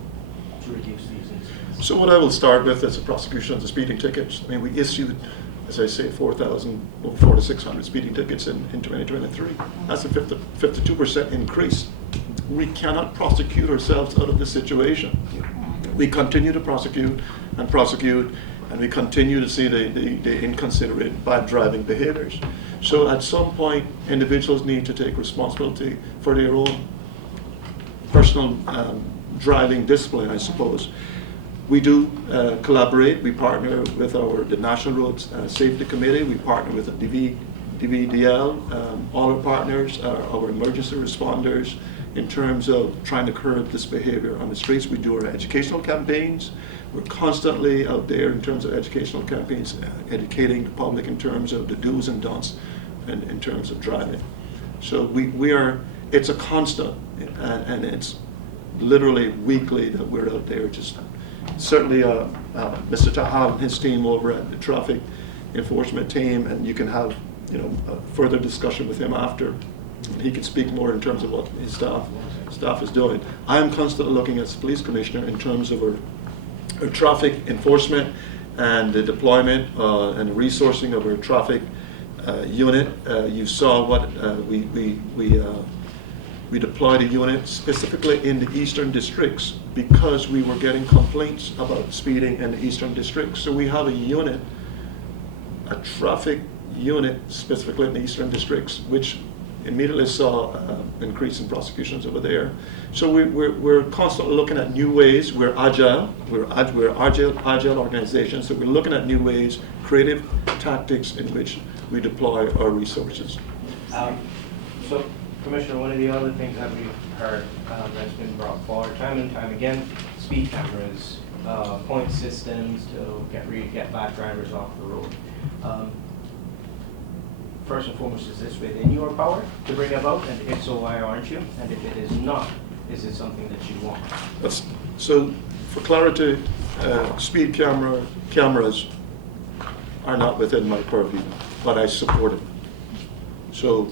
to reduce these incidents? So what I will start with is the prosecution of the speeding tickets. I mean, we issued, as I say, 4,000 to 600 speeding tickets in 2023. That's a 52% increase. We cannot prosecute ourselves out of this situation. We continue to prosecute, and we continue to see the inconsiderate, bad driving behaviors. So at some point, individuals need to take responsibility for their own personal driving discipline, I suppose. We do collaborate. We partner with the National Road Safety Committee. We partner with the DVDL, all our partners, our emergency responders, in terms of trying to curb this behavior on the streets. We do our educational campaigns. We're constantly out there in terms of educational campaigns, educating the public in terms of the do's and don'ts and in terms of driving. So it's a constant, and it's literally weekly that we're out there. Just certainly Mr. Tahal and his team over at the traffic enforcement team, and you can have a further discussion with him after. He can speak more in terms of what his staff is doing. I am constantly looking as police commissioner in terms of our traffic enforcement and the deployment and the resourcing of our traffic unit. You saw what we deployed a unit specifically in the eastern districts because we were getting complaints about speeding in the eastern districts. So we have a traffic unit specifically in the eastern districts, which immediately saw increase in prosecutions over there. So we're constantly looking at new ways. We're agile. We're agile organizations. So we're looking at new ways, creative tactics in which we deploy our resources. So, Commissioner, one of the other things that we've heard that's been brought forward time and time again, speed cameras, point systems to get bad drivers off the road. First and foremost, is this within your power to bring about? And if so, why aren't you? And if it is not, is it something that you want? So, for clarity, speed cameras are not within my purview, but I support it. So,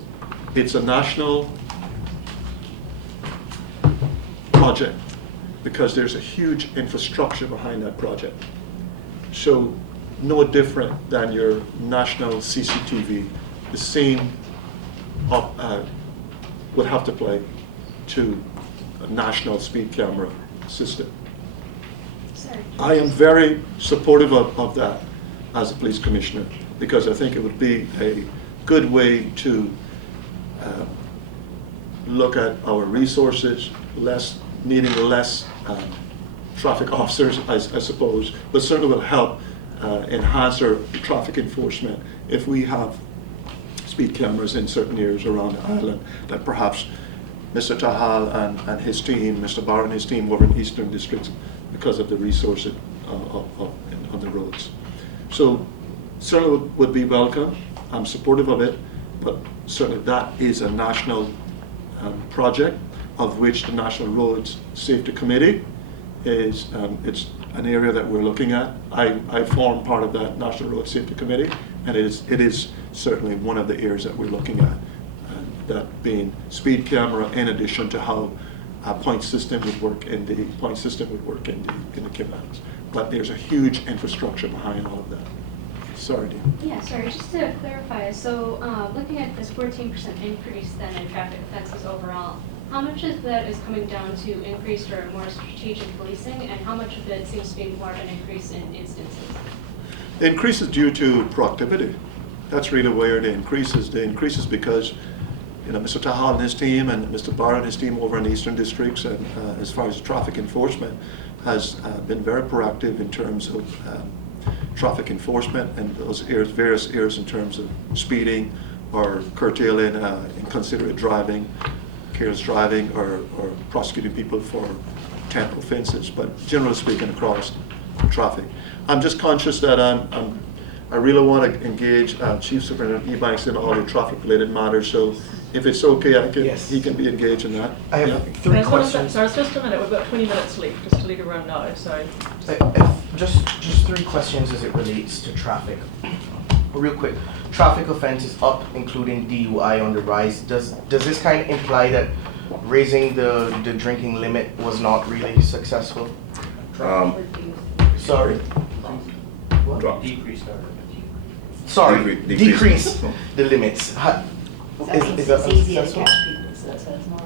it's a national project because there's a huge infrastructure behind that project. So, no different than your national CCTV. The same would have to play to a national speed camera system. Sorry, I am very supportive of that as a police commissioner, because I think it would be a good way to look at our resources, needing less traffic officers, I suppose, but certainly will help enhance our traffic enforcement if we have speed cameras in certain areas around the island that perhaps Mr. Tahal and his team, Mr. Barr and his team over in Eastern Districts, because of the resources on the roads. So certainly would be welcome. I'm supportive of it, but certainly that is a national project of which the National Roads Safety Committee is, it's an area that we're looking at. I form part of that National Road Safety Committee, and it is certainly one of the areas that we're looking at. That being speed camera, in addition to how a point system would work in the Caymans. But there's a huge infrastructure behind all of that. Sorry, Dean. Yeah, sorry, just to clarify, so looking at this 14% increase then in traffic offenses overall, how much of that is coming down to increased or more strategic policing, and how much of it seems to be more of an increase in instances? The increase is due to proactivity. That's really where the increase is. The increase is because Mr. Tahal and his team and Mr. Barr and his team over in the Eastern Districts, and as far as traffic enforcement, has been very proactive in terms of traffic enforcement and those areas, various areas in terms of speeding or curtailing inconsiderate driving, careless driving, or prosecuting people for temporal offenses, but generally speaking across traffic. I'm just conscious that I really want to engage Chief Superintendent Ebanks in all the traffic-related matters, so if it's okay, Yes. he can be engaged in that. I have Yeah. three questions. Sorry, just a minute, we've got 20 minutes left, just to let everyone know, so. Just three questions as it relates to traffic. Real quick, traffic offense is up, including DUI on the rise. Does this kind of imply that raising the drinking limit was not really successful? Sorry? What? Decreased our Sorry, Decrease. decrease the limits. So it means that it's easier to successful? catch people, so it's more.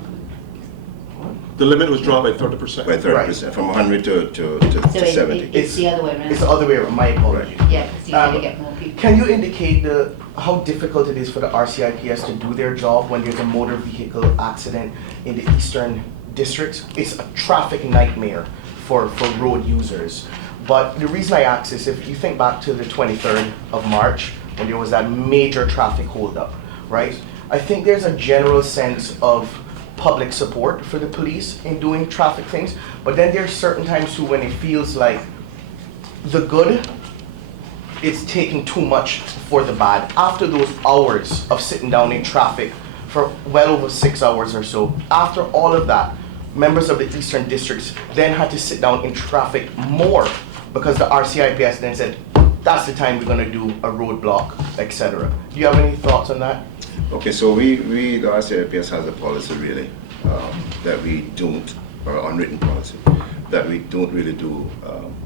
The limit was dropped by 30%. By 30%, from 100 to So 70. it's the other way around. It's the other way around, my apologies. Yeah, because you're gonna get more people. Can you indicate how difficult it is for the RCIPS to do their job when there's a motor vehicle accident in the Eastern Districts? It's a traffic nightmare for road users. But the reason I ask is, if you think back to the 23rd of March, when there was that major traffic holdup, right? I think there's a general sense of public support for the police in doing traffic things, but then there's certain times too when it feels like the good is taking too much for the bad. After those hours of sitting down in traffic for well over 6 hours or so, after all of that, members of the Eastern Districts then had to sit down in traffic more because the RCIPS then said, that's the time we're gonna do a roadblock, etc. Do you have any thoughts on that? Okay, so the RCIPS has a policy really that we don't, or unwritten policy, that we don't really do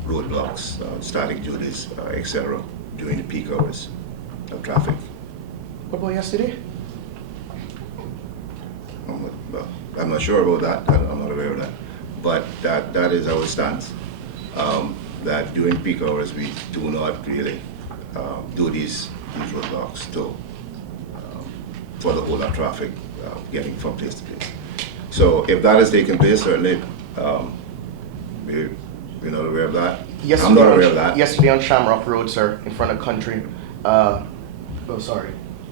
roadblocks, static duties, etc. during the peak hours of traffic. What about yesterday? I'm not sure about that, I'm not aware of that, but that is our stance. That during peak hours we do not really do these roadblocks for the whole of traffic getting from place to place. So if that has taken place, certainly we're not aware of that. I'm not aware of that. Yesterday on Shamrock Road, sir, in front of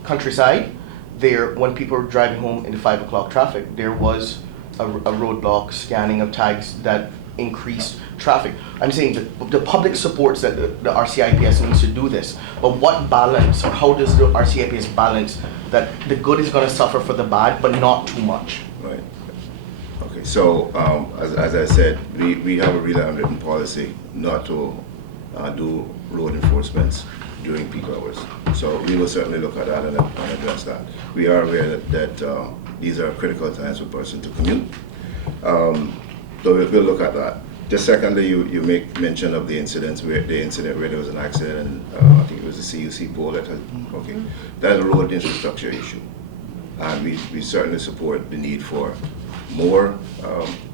Countryside, there, when people were driving home in the 5 o'clock traffic, there was a roadblock, scanning of tags that increased traffic. I'm saying the public supports that the RCIPS needs to do this, but what balance, or how does the RCIPS balance that the good is going to suffer for the bad, but not too much? Right. Okay, so as I said, we have a really unwritten policy not to do road enforcements during peak hours. So we will certainly look at that and address that. We are aware that these are critical times for a person to commute. So we'll look at that. Just secondly, you make mention of the incident where there was an accident, and I think it was a CUC pole that had, okay. That's a road infrastructure issue. And we certainly support the need for more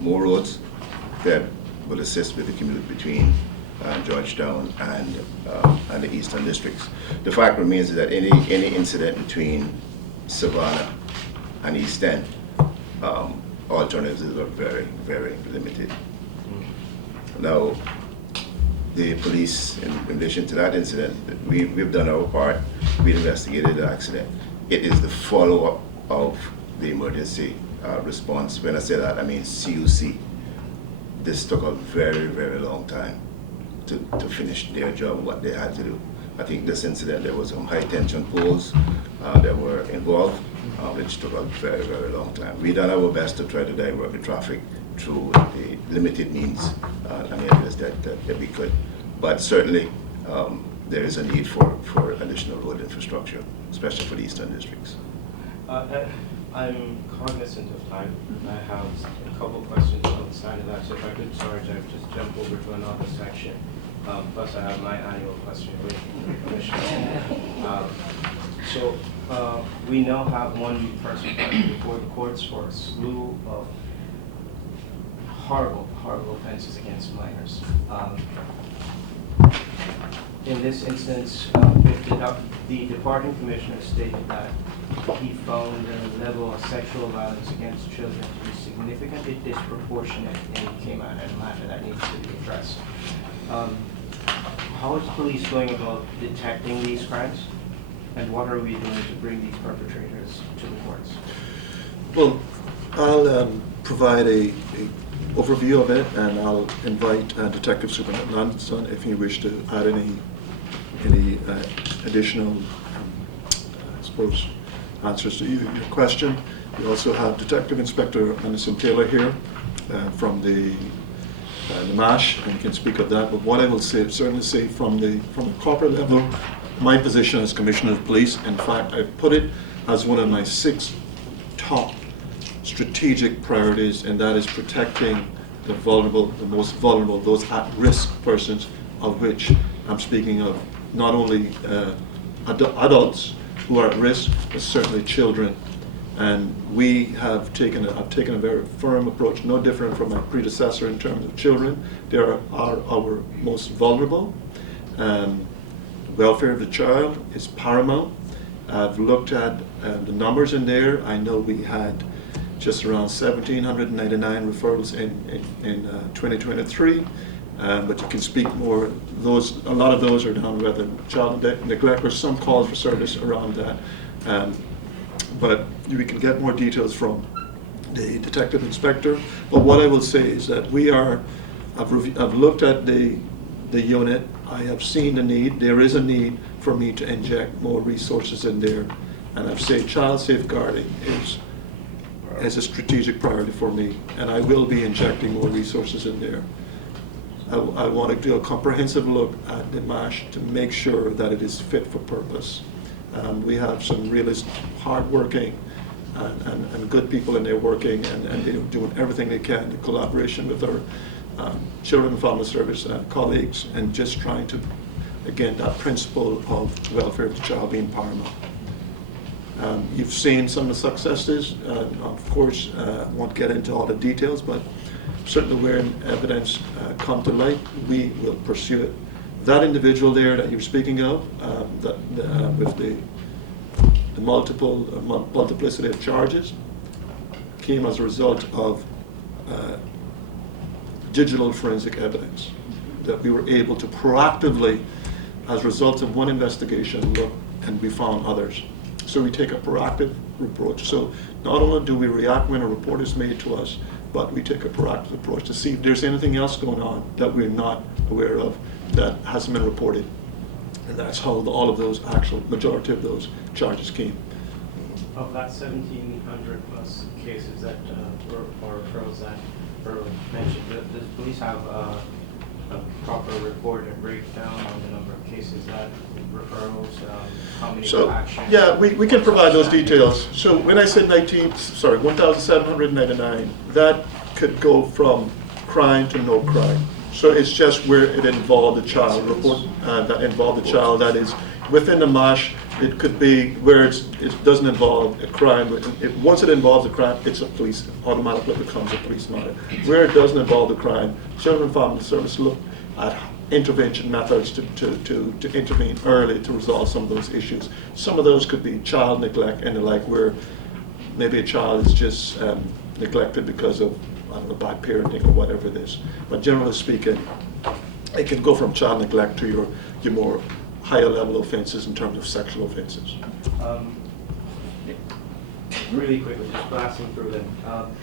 roads that will assist with the commute between Georgetown, and the Eastern Districts. The fact remains that any incident between Savannah and East End, alternatives are very, very limited. Now, the police, in relation to that incident, we've done our part. We investigated the accident. It is the follow-up of the emergency response. When I say that, I mean CUC. This took a very, very long time to finish their job, what they had to do. I think this incident, there was some high tension poles that were involved, which took a very, very long time. We done our best to try to divert the traffic through the limited means and areas that we could. But certainly, there is a need for additional road infrastructure, especially for the Eastern Districts. I'm cognizant of time. I have a couple questions outside of that, so if I could, Sarge, I'd just jump over to another section. Plus, I have my annual question with the Commissioner. We now have one person before the courts for a slew of horrible, horrible offenses against minors. In this instance, the departing commissioner stated that he found the level of sexual violence against children to be significantly disproportionate in Cayman, and a matter that needs to be addressed. How is the police going about detecting these crimes, and what are we doing to bring these perpetrators to the courts? Well, I'll provide a overview of it, and I'll invite Detective Superintendent Lansdowne if you wish to add any additional, I suppose, answers to your question. We also have Detective Inspector Anderson Taylor here from the MASH, and can speak of that. But what I will certainly say from the corporate level, my position as Commissioner of Police, in fact, I've put it as one of my 6 top strategic priorities, and that is protecting the vulnerable, the most vulnerable, those at-risk persons, of which I'm speaking of not only adults who are at risk, but certainly children. And we have taken a very firm approach, no different from my predecessor in terms of children. They are our most vulnerable. The welfare of the child is paramount. I've looked at the numbers in there. I know we had just around 1,799 referrals in 2023. But you can speak more. A lot of those are down whether child neglect or some calls for service around that. But we can get more details from the detective inspector. But what I will say is that I've looked at the unit. I have seen the need. There is a need for me to inject more resources in there, and I've said child safeguarding is a strategic priority for me, and I will be injecting more resources in there. I want to do a comprehensive look at the MASH to make sure that it is fit for purpose. We have some really hard-working and good people in there working, and they're doing everything they can in collaboration with our Children and Family Service colleagues, and just trying to, again, that principle of welfare of the child being paramount. You've seen some of the successes. Of course, I won't get into all the details, but certainly where evidence come to light, we will pursue it. That individual there that you're speaking of, with the multiplicity of charges, came as a result of digital forensic evidence that we were able to proactively, as a result of one investigation, look, and we found others. So we take a proactive approach. So not only do we react when a report is made to us, but we take a proactive approach to see if there's anything else going on that we're not aware of that hasn't been reported. And that's how all of those majority of those charges came. Of that 1,700 plus cases that or referrals that were mentioned, does the police have a proper report and breakdown on the number of cases that referrals, how many actions? Yeah, we can provide those details. So when I said 1,799, that could go from crime to no crime. So it's just where it involved a child report, that involved a child that is within the MASH. It could be where it doesn't involve a crime. Once it involves a crime, it's automatically becomes a police matter. Where it doesn't involve a crime, Children and Family Service look at intervention methods to intervene early to resolve some of those issues. Some of those could be child neglect and the like, where maybe a child is just neglected because of, I don't know, bad parenting or whatever it is. But generally speaking, it can go from child neglect to your more higher level offenses in terms of sexual offenses. Really quickly, just blasting through them.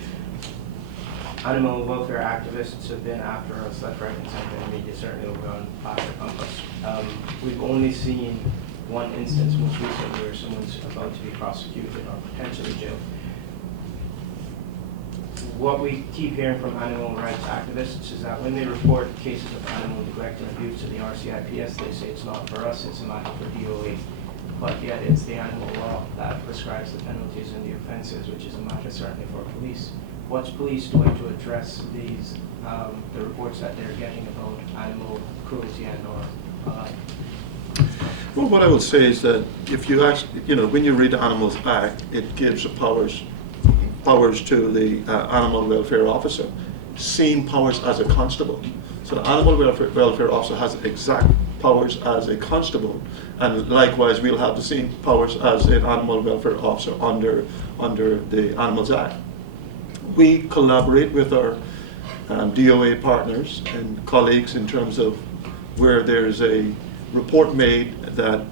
Animal welfare activists have been after us left, right, and center in media, certainly over on Plastic Compass. We've only seen one instance most recently where someone's about to be prosecuted or potentially jailed. What we keep hearing from animal rights activists is that when they report cases of animal neglect and abuse to the RCIPS, they say it's not for us, it's a matter for DOA. But yet it's the animal law that prescribes the penalties and the offenses, which is a matter certainly for police. What's police doing to address these, the reports that they're getting about animal cruelty and or Well, what I would say is that if you actually, when you read the Animals Act, it gives the powers to the animal welfare officer, same powers as a constable. So the animal welfare officer has exact powers as a constable, and likewise we'll have the same powers as an animal welfare officer under the Animals Act. We collaborate with our DOA partners and colleagues in terms of where there's a report made that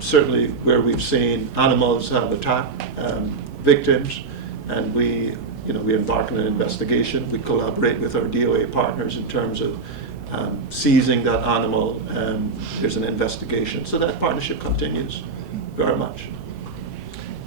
certainly where we've seen animals have attacked victims, and we embark on an investigation. We collaborate with our DOA partners in terms of seizing that animal. There's an investigation, so that partnership continues very much.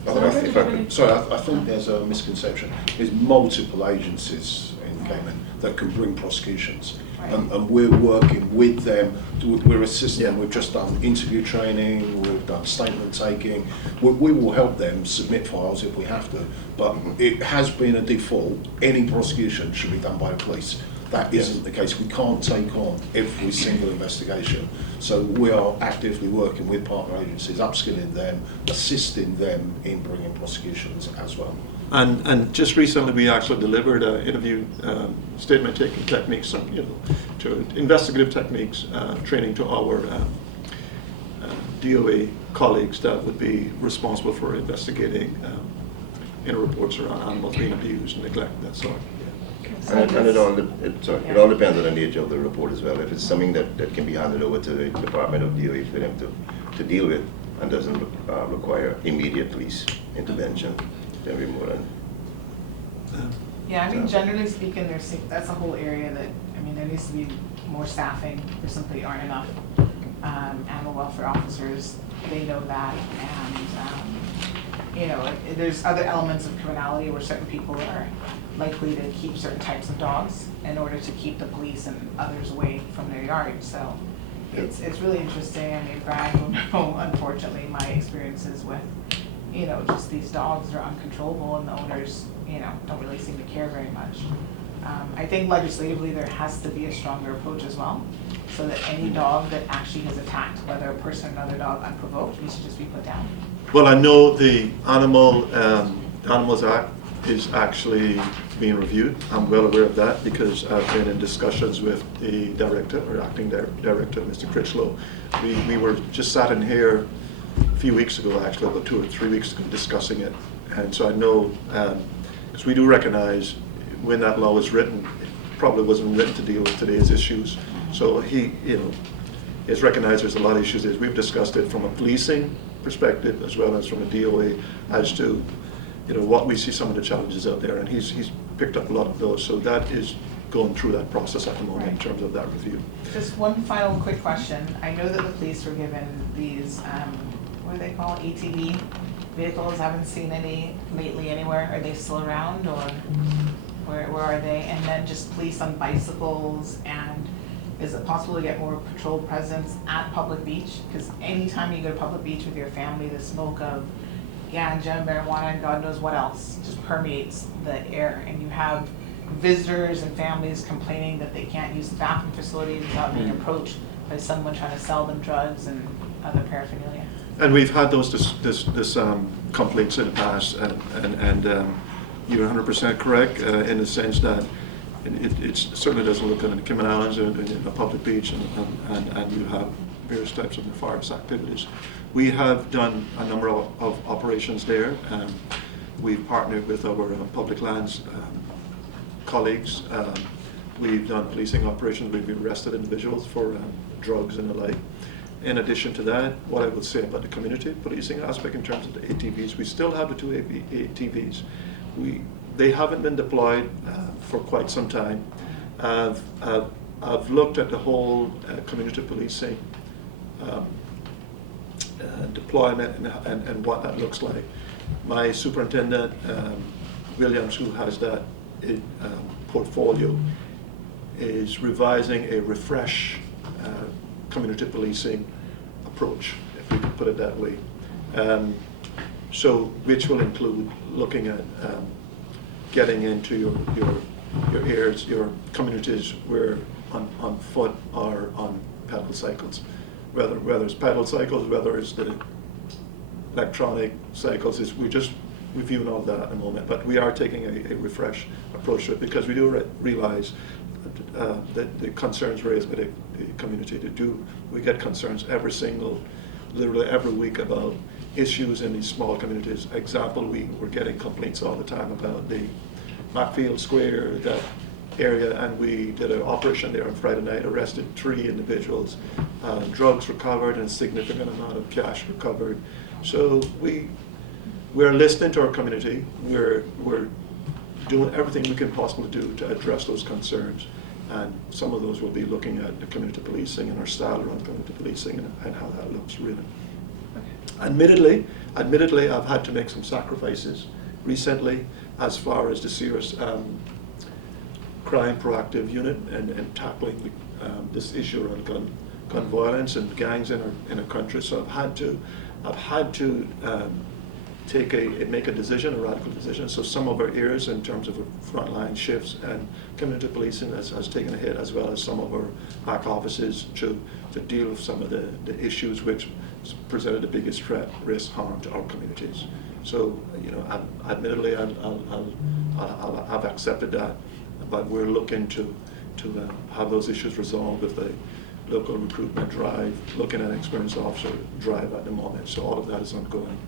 I think there's a misconception. There's multiple agencies in Cayman that can bring prosecutions. Right. And we're working with them, we're assisting them. Yeah. We've just done interview training, we've done statement taking. We will help them submit files if we have to, but it has been a default. Any prosecution should be done by the police. That isn't the case. We can't take on every single investigation. So we are actively working with partner agencies, upskilling them, assisting them in bringing prosecutions as well. And just recently, we actually delivered an interview statement taking techniques, to investigative techniques, training to our DOA colleagues that would be responsible for investigating reports around animals being abused and neglect, that sort. And it all depends on the nature of the report as well. If it's something that can be handed over to the Department of DOA for them to deal with and doesn't require immediate police intervention, then we more than. Yeah, I mean, generally speaking, that's a whole area that, there needs to be more staffing. There simply aren't enough animal welfare officers. They know that, and there's other elements of criminality where certain people are likely to keep certain types of dogs in order to keep the police and others away from their yard. So it's really interesting. Brad will know, unfortunately, my experiences with, just these dogs are uncontrollable and the owners, don't really seem to care very much. I think legislatively there has to be a stronger approach as well, so that any dog that actually has attacked, whether a person or another dog unprovoked, needs to just be put down. Well, I know the Animals Act is actually being reviewed. I'm well aware of that because I've been in discussions with the director, or acting director, Mr. Critchlow. We were just sat in here a few weeks ago, actually, about 2 or 3 weeks ago, discussing it. And so I know, because we do recognize when that law was written, it probably wasn't written to deal with today's issues. So he, has recognized there's a lot of issues. We've discussed it from a policing perspective as well as from a DOA as to, what we see some of the challenges out there, and he's picked up a lot of those. So that is going through that process at the moment in terms of that review. Just one final quick question. I know that the police were given these, what are they called, ATV vehicles. I haven't seen any lately anywhere. Are they still around, or where are they? And then just police on bicycles, and is it possible to get more patrol presence at Public Beach? Because anytime you go to Public Beach with your family, the smoke of ganja, marijuana, and God knows what else just permeates the air, and you have visitors and families complaining that they can't use the bathroom facilities without being approached by someone trying to sell them drugs and other paraphernalia. And we've had those complaints in the past, and you're 100% correct in the sense that it certainly doesn't look good in the Cayman Islands or in a public beach, and you have various types of nefarious activities. We have done a number of operations there. We've partnered with our public lands colleagues. We've done policing operations. We've arrested individuals for drugs and the like. In addition to that, what I would say about the community policing aspect in terms of the ATVs, we still have the 2 ATVs. They haven't been deployed for quite some time. I've looked at the whole community policing deployment and what that looks like. My superintendent, Williams, who has that portfolio, is revising a refresh community policing approach, if we could put it that way. So, which will include looking at getting into your areas, your communities where on foot or on pedal cycles, whether it's pedal cycles, whether it's the electronic cycles. We're just reviewing all that at the moment, but we are taking a refresh approach to it because we do realize that the concerns raised by the community we get concerns literally every week about issues in these small communities. Example, we're getting complaints all the time about the Macfield Square, that area, and we did an operation there on Friday night, arrested 3 individuals, drugs recovered and significant amount of cash recovered. So we're listening to our community. We're doing everything we can possibly do to address those concerns. And some of those will be looking at the community policing and our style around community policing and how that looks really. Admittedly, I've had to make some sacrifices recently as far as the serious crime proactive unit and tackling this issue around gun violence and gangs in our country. So I've had to make a decision, a radical decision. So some of our areas in terms of frontline shifts and community policing has taken a hit, as well as some of our back offices to deal with some of the issues which presented the biggest threat, risk, harm to our communities. So, admittedly, I've accepted that, but we're looking to have those issues resolved with the local recruitment drive, looking at experienced officer drive at the moment. So all of that is ongoing.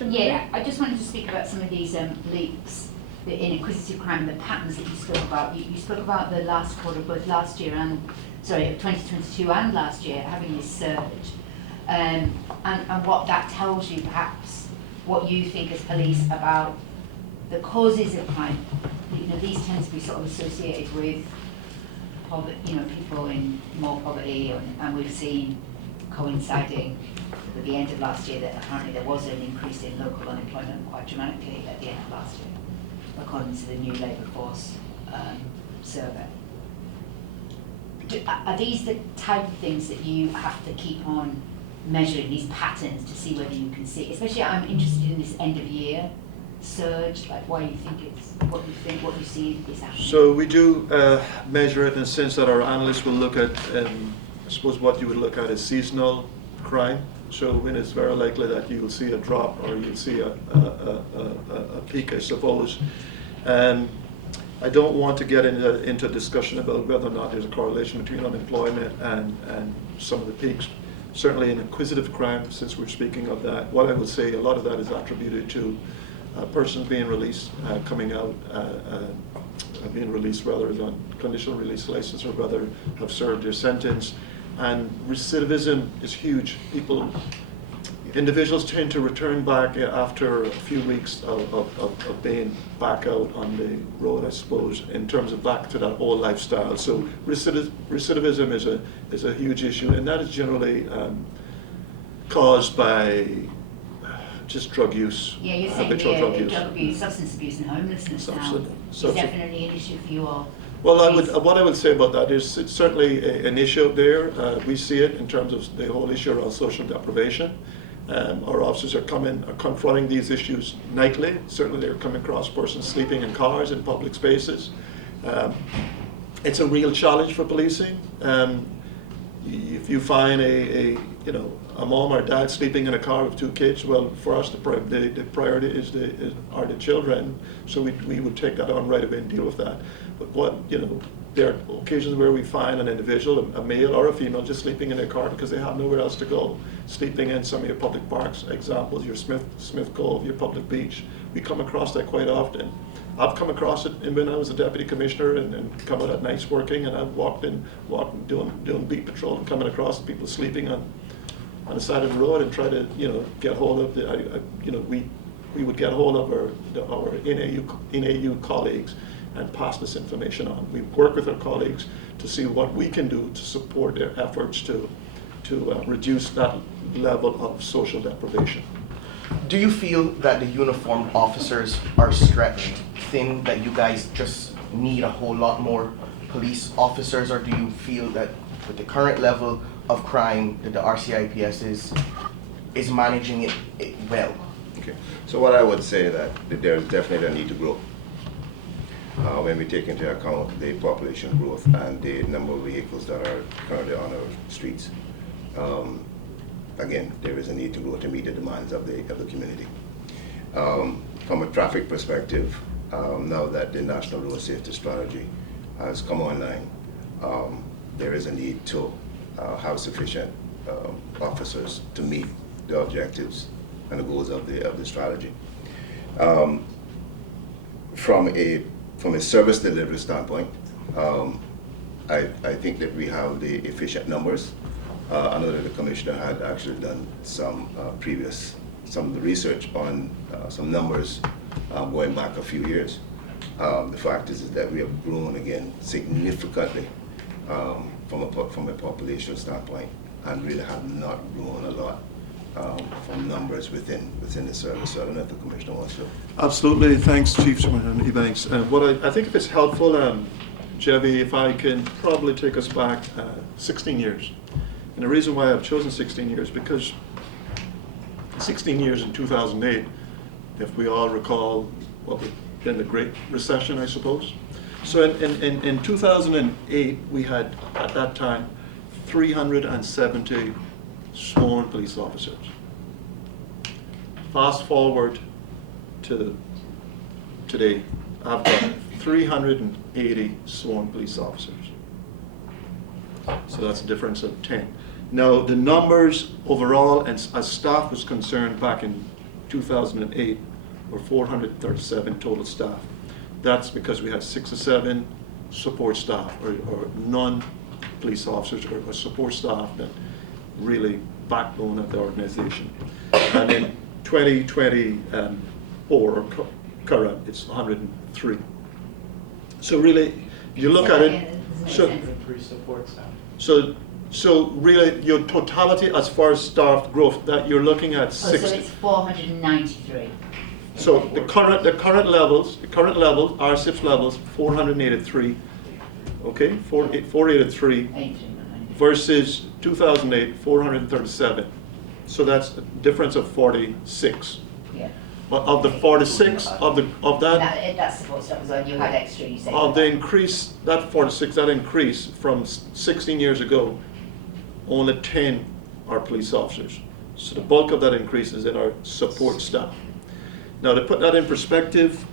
Yeah, I just wanted to speak about some of these leaks, the inquisitive crime, the patterns that you spoke about. You spoke about the last quarter, both last year and, 2022 and last year, having this surge. And what that tells you, perhaps, what you think as police about the causes of crime. These tend to be sort of associated with poverty, people in more poverty, and we've seen coinciding at the end of last year that apparently there was an increase in local unemployment quite dramatically at the end of last year, according to the new labour force survey. Are these the type of things that you have to keep on measuring, these patterns, to see whether you can see? Especially, I'm interested in this end of year surge, like why you think what you see is happening. So we do measure it in the sense that our analysts will look at, I suppose what you would look at is seasonal crime. So when it's very likely that you will see a drop or you'll see a peak, I suppose. I don't want to get into discussion about whether or not there's a correlation between unemployment and some of the peaks. Certainly in inquisitive crime, since we're speaking of that, what I would say, a lot of that is attributed to persons being released, coming out, being released, whether it's on conditional release license or whether have served their sentence. And recidivism is huge. Individuals tend to return back after a few weeks of being back out on the road, I suppose, in terms of back to that old lifestyle. So recidivism is a huge issue, and that is generally caused by just drug use, yeah, you're saying habitual drug use. Drug abuse, substance abuse, and homelessness now is definitely an issue for you all. Well, what I would say about that is it's certainly an issue there. We see it in terms of the whole issue around social deprivation. Our officers are confronting these issues nightly. Certainly they're coming across persons sleeping in cars in public spaces. It's a real challenge for policing. if you find a mom or dad sleeping in a car with 2 kids, well, for us, the priority are the children, so we would take that on right away and deal with that. But there are occasions where we find an individual, a male or a female, just sleeping in their car because they have nowhere else to go, sleeping in some of your public parks, examples, your Smith Cove, your public beach. We come across that quite often. I've come across it when I was a deputy commissioner and come out at nights working, and I've walked doing beat patrol and coming across people sleeping on the side of the road and try to get hold of we would get hold of our NAU colleagues and pass this information on. We work with our colleagues to see what we can do to support their efforts to reduce that level of social deprivation. Do you feel that the uniformed officers are stretched thin, that you guys just need a whole lot more police officers, or do you feel that with the current level of crime that the RCIPS is managing it well? Okay. So what I would say that there's definitely a need to grow. When we take into account the population growth and the number of vehicles that are currently on our streets, again, there is a need to grow to meet the demands of the community. From a traffic perspective, now that the National Road Safety Strategy has come online, there is a need to have sufficient officers to meet the objectives and the goals of the strategy. From a service delivery standpoint, I think that we have the efficient numbers. I know that the commissioner had actually done some of the research on some numbers going back a few years. The fact is that we have grown again significantly from a population standpoint, and really have not grown a lot from numbers within the service. So I don't know if the commissioner wants to. Absolutely, thanks, Chief Superintendent Ebanks. I think if it's helpful, Jevi, if I can probably take us back 16 years. And the reason why I've chosen 16 years, because 16 years in 2008, if we all recall what would have been the Great Recession, I suppose. So in 2008, we had, at that time, 370 sworn police officers. Fast forward to today, I've got 380 sworn police officers. So that's a difference of 10. Now, the numbers overall, and as staff was concerned back in 2008, were 437 total staff. That's because we had 6 or 7 support staff or non-police officers or support staff that really backbone of the organization. And in 2024, current, it's 103. So really, you look at it, so really your totality as far as staff growth, that you're looking at 60. So it's 493. So the current levels, RCIPS levels, 483, okay, 483 versus 2008, 437. So that's a difference of 46. Yeah. But of the 46, of that, That's support staff as well. You had extra, you said. of the increase, that 46, that increase from 16 years ago, only 10 are police officers. So the bulk of that increase is in our support staff. Now, to put that in perspective,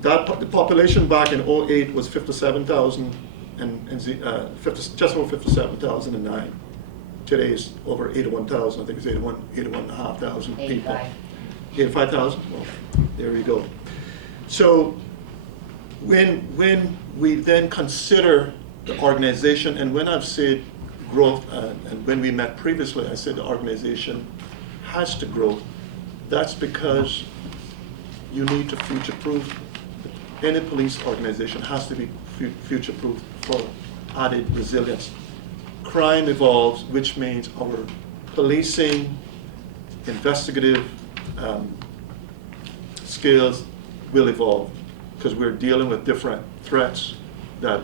the population back in 2008 was 57,000 just over 57,009. Today is over 81,000. I think it's 81,500 people. 85,000. Well, there you go. So when we then consider the organization, and when I've said growth, and when we met previously, I said the organization has to grow. That's because you need to future-proof. Any police organization has to be future-proof for added resilience. Crime evolves, which means our policing, investigative skills will evolve, because we're dealing with different threats that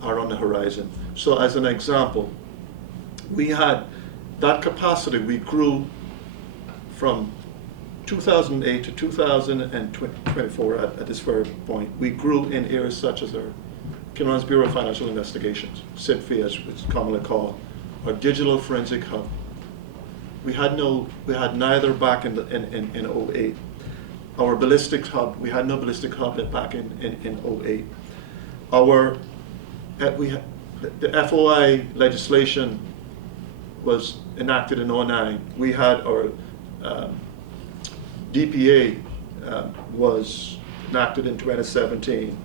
are on the horizon. So as an example, we had that capacity, we grew from 2008 to 2024 at this very point. We grew in areas such as our Cayman's Bureau of Financial Investigations, CIPFI as it's commonly called, our digital forensic hub. We had neither back in 08. Our ballistics hub, we had no ballistic hub back in 08. The FOI legislation was enacted in 09. We had our DPA was enacted in 2017.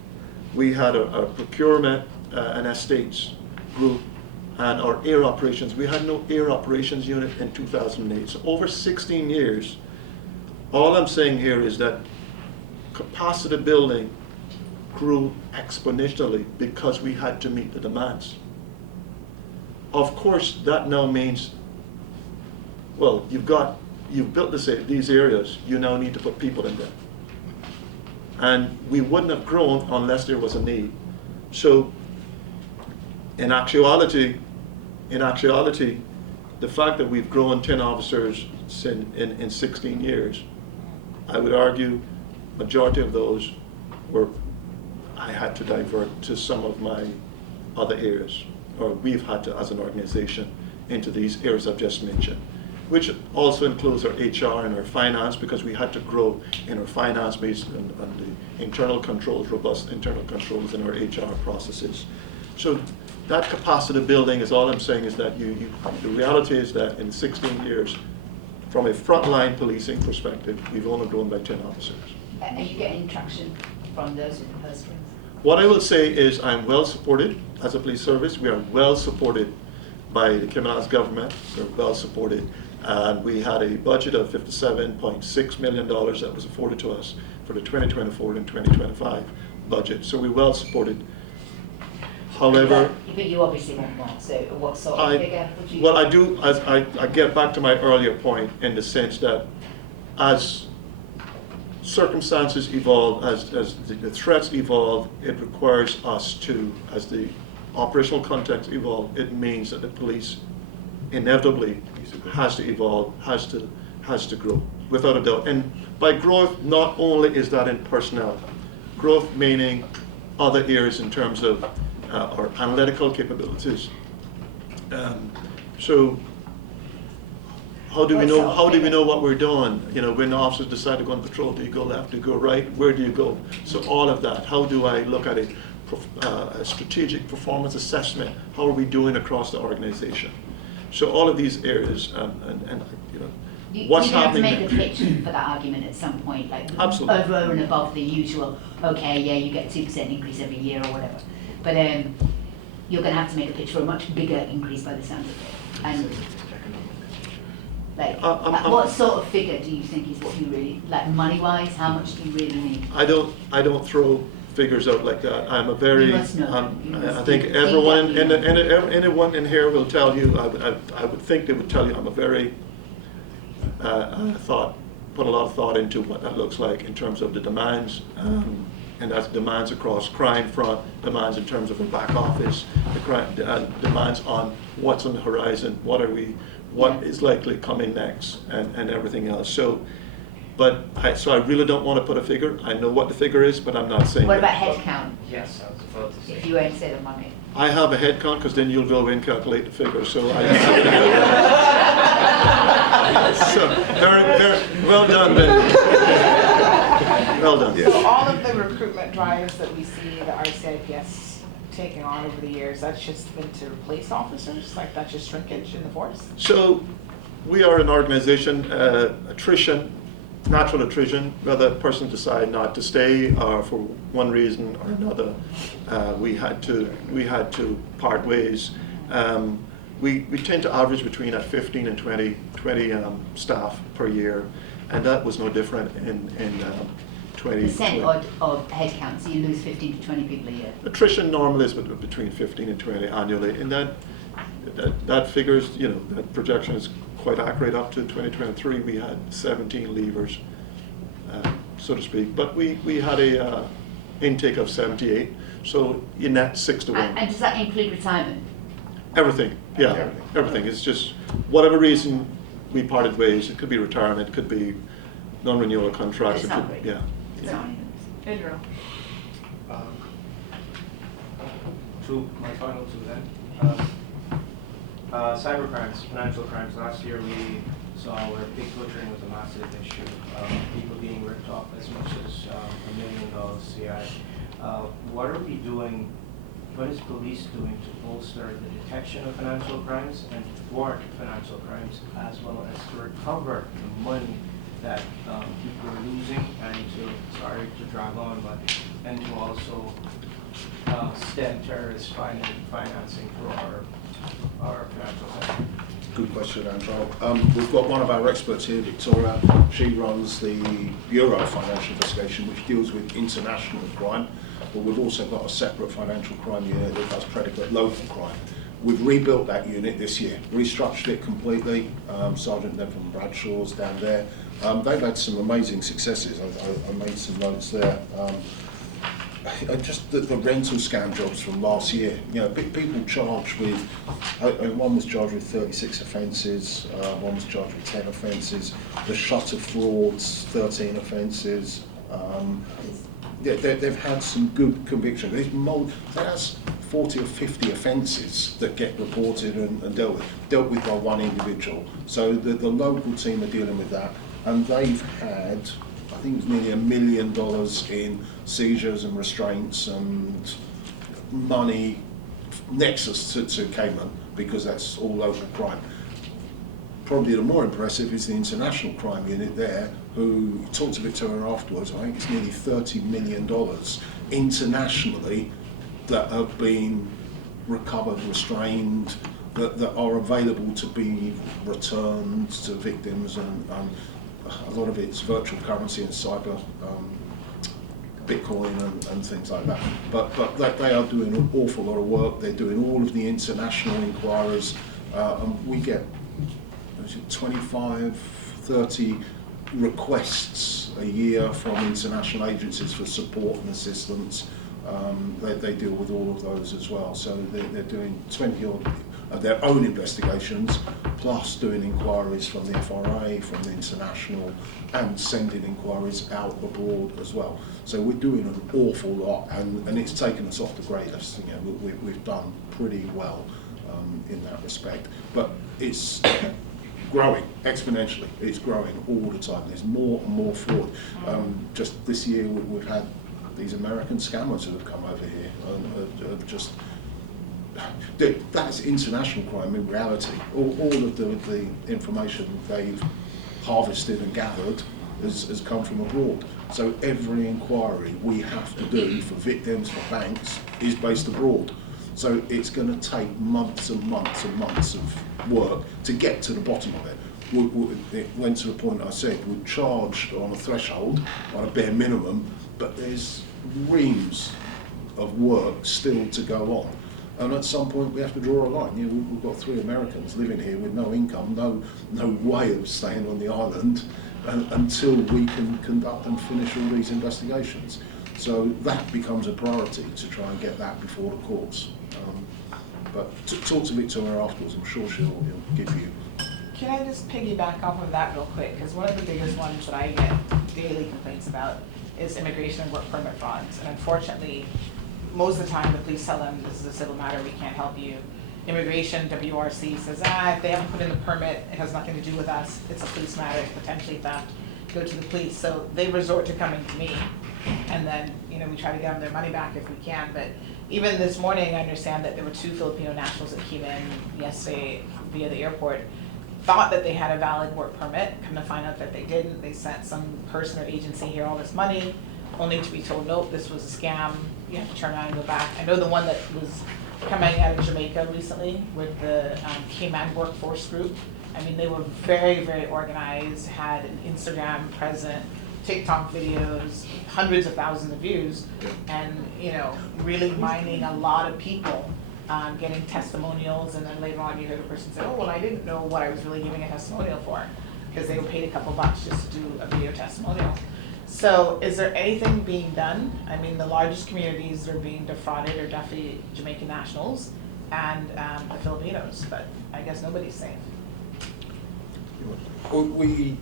We had a procurement and estates group, and our air operations. We had no air operations unit in 2008. So over 16 years, all I'm saying here is that capacity building grew exponentially because we had to meet the demands. Of course, that now means, well, you've built these areas, you now need to put people in them. And we wouldn't have grown unless there was a need. So in actuality, the fact that we've grown 10 officers in 16 years, I would argue majority of those I had to divert to some of my other areas, or we've had to as an organization into these areas I've just mentioned, which also includes our HR and our finance, because we had to grow in our finance based on the internal controls, robust internal controls in our HR processes. So that capacity building is all I'm saying is that the reality is that in 16 years, from a frontline policing perspective, we've only grown by 10 officers. Are you getting traction from those with the purse strings? What I will say is I'm well supported as a police service. We are well supported by the Cayman Islands government. We're well supported. And we had a budget of $57.6 million that was afforded to us for the 2024 and 2025 budget. So we're well supported. However, but you obviously want more. So what sort of figure would you? Well, I do. As I get back to my earlier point in the sense that as circumstances evolve, as the threats evolve, it requires us to, as the operational context evolve, it means that the police inevitably has to evolve, has to grow, without a doubt. And by growth, not only is that in personnel, growth meaning other areas in terms of our analytical capabilities. So how do we know what we're doing? You know, when the officers decide to go on patrol, do you go left, do you go right, where do you go? So all of that, how do I look at a strategic performance assessment? How are we doing across the organization? So all of these areas, and you know, what's happening. You have to make a pitch for that argument at some point, like Absolutely. over and above the usual. Okay, yeah, you get 2% increase every year or whatever, but you're going to have to make a pitch for a much bigger increase by the sound of it. And like, what sort of figure do you think is what you really like, money-wise? How much do you really need? I don't throw figures out like that. I'm a very. You must know. I think everyone anyone in here will tell you. I would think they would tell you I'm a very put a lot of thought into what that looks like in terms of the demands, and that's demands across crime front, demands in terms of the back office, demands on what's on the horizon, what is likely coming next, and everything else. So. But I really don't want to put a figure. I know what the figure is, but I'm not saying. What that. about head count? Yes, I was about to say. If you ain't said the money. I have a head count because then you'll go and calculate the figure. So I. So very well done, Ben. Well done. So all of the recruitment drives that we see the RCIPS taking on over the years, that's just been to replace officers? Like that's just shrinkage in the force? So we are an organization, natural attrition, whether a person decide not to stay or for one reason or another, we had to part ways. We tend to average between 15 and 20 staff per year, and that was no different in 2020. Percent of head count, so you lose 15 to 20 people a year. Attrition normally is between 15 and 20 annually, and that figures, you know, that projection is quite accurate. Up to 2023, we had 17 leavers, so to speak, but we had a intake of 78, so in that 6 to 1. And does that include retirement? Everything, yeah, everything. It's just whatever reason we parted ways. It could be retirement, it could be non-renewal contracts. It's not great. Yeah. It's not. Andrew. my final two then. Cyber crimes, financial crimes. Last year we saw where pig butchering was a massive issue. People being ripped off as much as $1 million CI. What are we doing? What is police doing to bolster the detection of financial crimes and thwart financial crimes, as well as to recover the money that people are losing, and to, sorry to drag on, but and to also stem terrorist financing for our financial sector? Good question, Andrew. We've got one of our experts here, Victoria. She runs the Bureau of Financial Investigation, which deals with international crime, but we've also got a separate financial crime unit that does predicate local crime. We've rebuilt that unit this year, restructured it completely. Sergeant Neville Bradshaw's down there. They've had some amazing successes. I made some notes there. Just the rental scam jobs from last year. You know, people charged with, one was charged with 36 offences, one was charged with 10 offences. The shutter frauds, 13 offences. They've had some good convictions. There's 40 or 50 offences that get reported and dealt with by one individual. So the local team are dealing with that, and they've had, I think it was nearly $1 million in seizures and restraints and money nexus to Cayman, because that's all local crime. Probably the more impressive is the international crime unit there, who talked to Victoria afterwards. I think it's nearly $30 million internationally that have been recovered, restrained, that are available to be returned to victims, and a lot of it's virtual currency and cyber, Bitcoin and things like that. But they are doing an awful lot of work. They're doing all of the international inquiries, and we get 25, 30 requests a year from international agencies for support and assistance. They deal with all of those as well. So they're doing 20 odd of their own investigations, plus doing inquiries from the FRA, from the international, and sending inquiries out abroad as well. So we're doing an awful lot, and it's taken us off the grey list. You know, we've done pretty well in that respect. But it's growing exponentially. It's growing all the time. There's more and more fraud. Just this year, we've had these American scammers who have come over here and have just. That's international crime in reality. All of the information they've harvested and gathered has come from abroad. So every inquiry we have to do for victims, for banks, is based abroad. So it's going to take months and months and months of work to get to the bottom of it. It went to the point I said, we're charged on a threshold, on a bare minimum, but there's reams of work still to go on. And at some point we have to draw a line. You know, we've got 3 Americans living here with no income, no way of staying on the island until we can conduct and finish all these investigations. So that becomes a priority, to try and get that before the courts. But talk to Victoria afterwards, I'm sure she'll give you. Can I just piggyback off of that real quick? Because one of the biggest ones that I get daily complaints about is immigration and work permit frauds. And unfortunately, most of the time the police tell them this is a civil matter, we can't help you. Immigration, WRC says, if they haven't put in the permit, it has nothing to do with us, it's a police matter, it's potentially theft, go to the police. So they resort to coming to me, and then we try to get them their money back if we can. But even this morning, I understand that there were 2 Filipino nationals that came in yesterday via the airport, thought that they had a valid work permit, come to find out that they didn't. They sent some person or agency here all this money, only to be told, nope, this was a scam, you have to turn around and go back. I know the one that was coming out of Jamaica recently with the Cayman workforce group. I mean, they were very, very organized, had an Instagram present, TikTok videos, hundreds of thousands of views, and really mining a lot of people, getting testimonials, and then later on you hear the person say, oh, well, I didn't know what I was really giving a testimonial for, because they were paid a couple bucks just to do a video testimonial. So is there anything being done? I mean, the largest communities that are being defrauded are definitely Jamaican nationals and the Filipinos, but I guess nobody's safe. We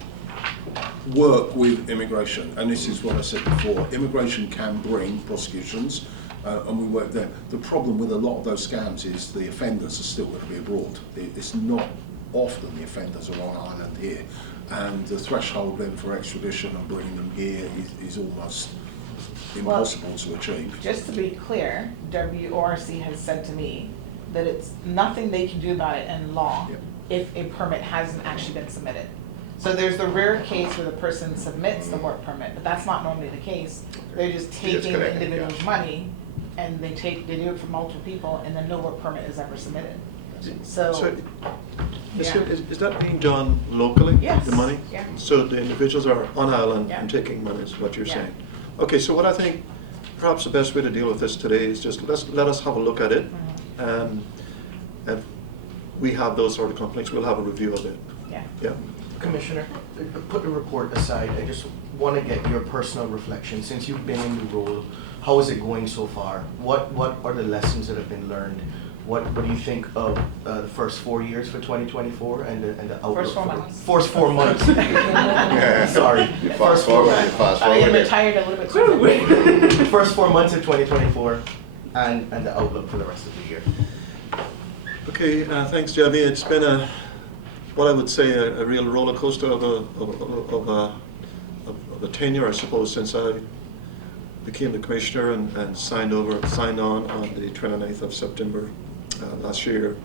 work with immigration, and this is what I said before. Immigration can bring prosecutions, and we work there. The problem with a lot of those scams is the offenders are still going to be abroad. It's not often the offenders are on island here, and the threshold then for extradition and bringing them here is almost impossible to achieve. Just to be clear, WORC has said to me that it's nothing they can do about it in law Yep. if a permit hasn't actually been submitted. So there's the rare case where the person submits the work permit, but that's not normally the case. They're just taking the collecting it, individual's yeah. money and they do it for multiple people and then no work permit is ever submitted. So, yeah. Is that being done locally? Yes, The money? yeah. So the individuals are on island Yeah. and taking money is what you're Yeah. saying? Okay, so what I think perhaps the best way to deal with this today is just let us have a look at it. Mhm. If we have those sort of complaints, we'll have a review of it. Yeah. Yeah. Commissioner, put the report aside. I just want to get your personal reflection. Since you've been in the role, how is it going so far? What are the lessons that have been learned? What do you think of the first 4 years for 2024 and the outlook? First 4 for- months. First 4 months. Sorry. You First fast 4 forward, months. you fast I am forward. retired a little bit too. First 4 months of 2024 and the outlook for the rest of the year. Okay, thanks, Javi. It's been what I would say, a real roller coaster of a tenure, I suppose, since I became the commissioner and signed on the 29th of September last year.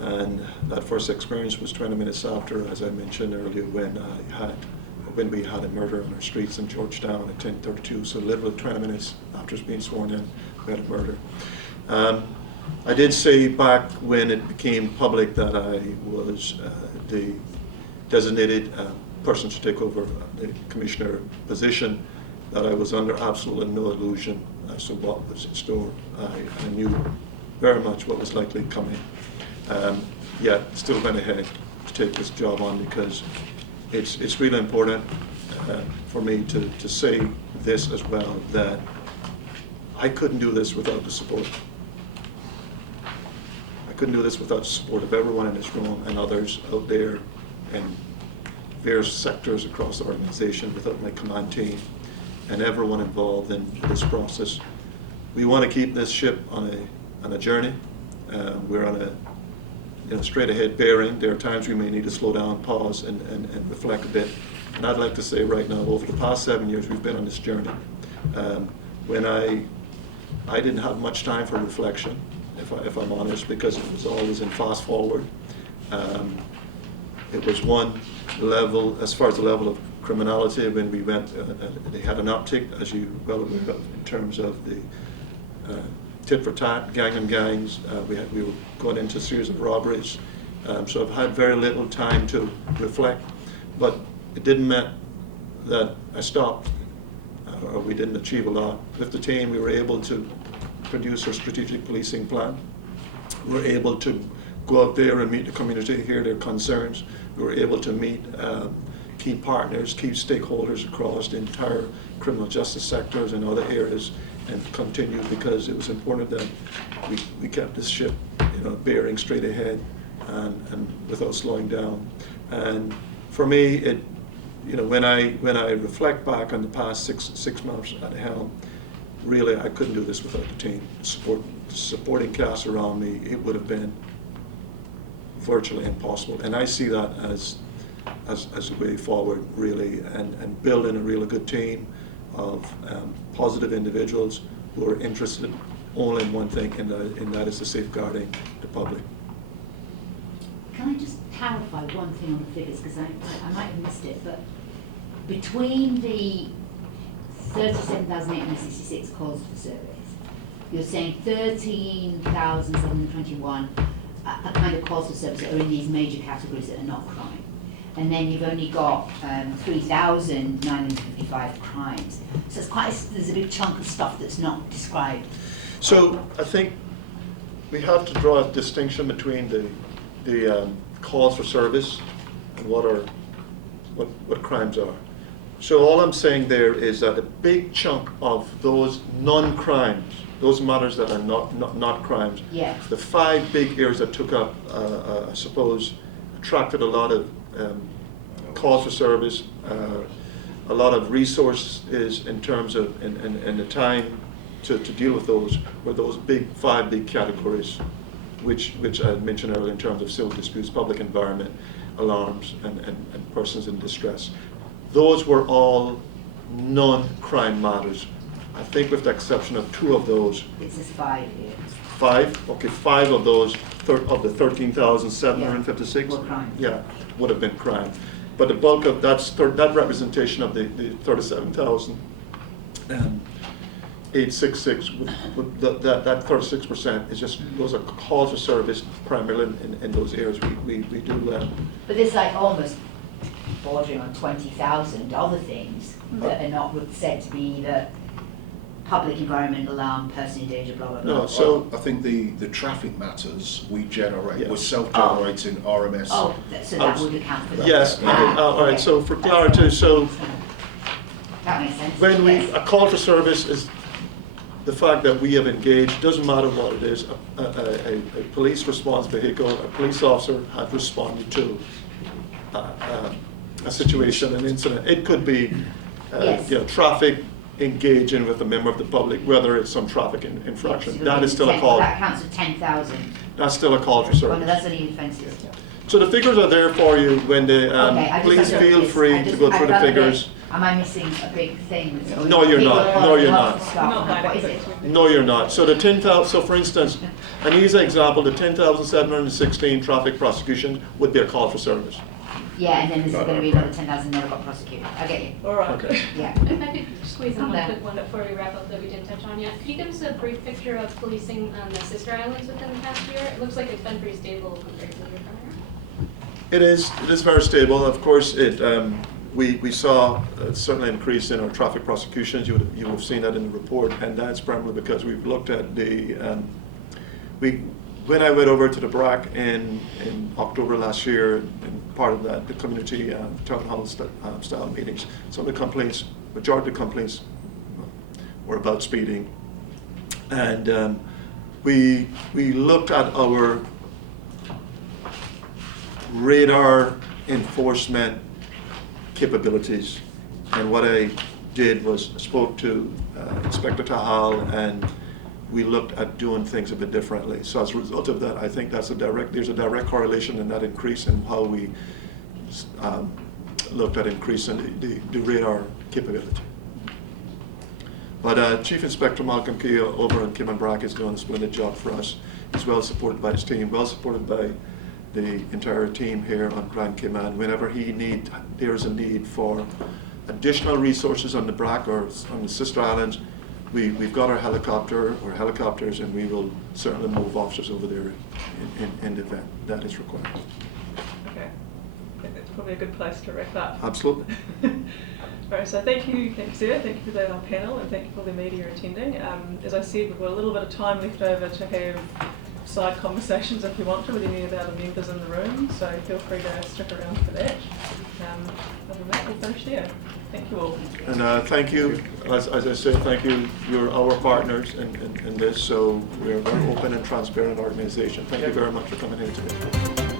And that first experience was 20 minutes after, as I mentioned earlier, when we had a murder on our streets in Georgetown at 10:32. So literally 20 minutes after being sworn in, we had a murder. I did say back when it became public that I was the designated person to take over the commissioner position, that I was under absolutely no illusion as to what was in store. I knew very much what was likely coming. Yet still went ahead to take this job on because it's really important for me to say this as well, that I couldn't do this without the support. I couldn't do this without the support of everyone in this room and others out there in various sectors across the organization, without my command team and everyone involved in this process. We want to keep this ship on a journey. We're on a straight ahead bearing. There are times we may need to slow down, pause, and reflect a bit. And I'd like to say right now, over the past 7 years, we've been on this journey. When I didn't have much time for reflection, if I'm honest, because it was always in fast forward. It was one level, as far as the level of criminality, when we went, they had an uptick, as you well aware of, in terms of the tit for tat, gang on gangs. We were going into a series of robberies. So I've had very little time to reflect, but it didn't mean that I stopped or we didn't achieve a lot. With the team, we were able to produce our strategic policing plan. We were able to go out there and meet the community, hear their concerns. We were able to meet key partners, key stakeholders across the entire criminal justice sectors and other areas, and continue, because it was important that we kept this ship, bearing straight ahead and without slowing down. And for me, when I reflect back on the past six months at the helm, really I couldn't do this without the team. Supporting cast around me, it would have been virtually impossible. And I see that as a way forward, really, and building a really good team of positive individuals who are interested only in one thing, and that is the safeguarding the public. Can I just clarify one thing on the figures, because I might have missed it, but between the 37,866 calls for service, you're saying 13,721 are kind of calls for service that are in these major categories that are not crime. And then you've only got 3,955 crimes. So it's there's a big chunk of stuff that's not described. So I think we have to draw a distinction between the calls for service and what crimes are. So all I'm saying there is that a big chunk of those non-crimes, those matters that are not crimes, Yeah. the 5 big areas that took up, I suppose, attracted a lot of calls for service, a lot of resources in terms of, and the time to deal with those were those five big categories, which I had mentioned earlier in terms of civil disputes, public environment, alarms, and persons in distress. Those were all non-crime matters. I think with the exception of two of those. It says 5 here. 5? Okay, 5 of those, of the 13,756? Were crimes. Yeah, would have been crime. But the bulk of that representation of the 37,866, that 36% is just, those are calls for service primarily in those areas we do. But there's like almost bordering on 20,000 other things that are not said to be the public environment, alarm, person in danger, blah, blah, blah. No, so I think the traffic matters we generate, Yeah. we're self-generating RMS. Oh, so that would account for that. yes, all right. So for clarity, so That makes sense. when Yes. a call for service is the fact that we have engaged, doesn't matter what it is, a police response vehicle, a police officer has responded to a situation, an incident. It could be, Yes. traffic engaging with a member of the public, whether it's some traffic infraction. That is still a call. That counts for 10,000. That's still a call for Well, no, service. that's only offences. So the figures are there for you when the, Okay, I just please wondered feel if- free I to just- go I through the felt a bit- figures. Am I missing a big thing? No, you're not. No, you're not. What is it? No, you're not. So the 10,000, so for instance, an easy example, the 10,716 traffic prosecutions would be a call for service. Yeah, and then there's going to be another 10,000 never got prosecuted. I get you. All right. Okay. Yeah. If I could squeeze in one Okay. quick one before we wrap up that we didn't touch on yet. Could you give us a brief picture of policing on the sister islands within the past year? It looks like it's been pretty stable compared to the year prior. It is very stable. Of course, we saw certainly an increase in our traffic prosecutions. You would have seen that in the report, and that's primarily because we've looked at when I went over to the BRAC in October last year, and part of that, the community town hall style meetings, some of the complaints, majority of the complaints were about speeding. And we looked at our radar enforcement capabilities. And what I did was spoke to Inspector Tahal, and we looked at doing things a bit differently. So as a result of that, I think there's a direct correlation in that increase in how we looked at increasing the radar capability. But Chief Inspector Malcolm Kia over in Cayman BRAC is doing a splendid job for us. He's well supported by his team, well supported by the entire team here on Grand Cayman. Whenever there's a need for additional resources on the BRAC or on the sister islands, we've got our helicopters, and we will certainly move officers over there in the event that is required. Okay. I think that's probably a good place to wrap up. Absolutely. All right, so thank you, Sarah, thank you for our panel, and thank you for the media attending. As I said, we've got a little bit of time left over to have side conversations if you want to with any of the other members in the room, so feel free to stick around for that. Other than that, we'll finish there. Thank you all. And thank you, as I said, thank you. You're our partners in this, so we're a very open and transparent organization. Thank you very much for coming here today.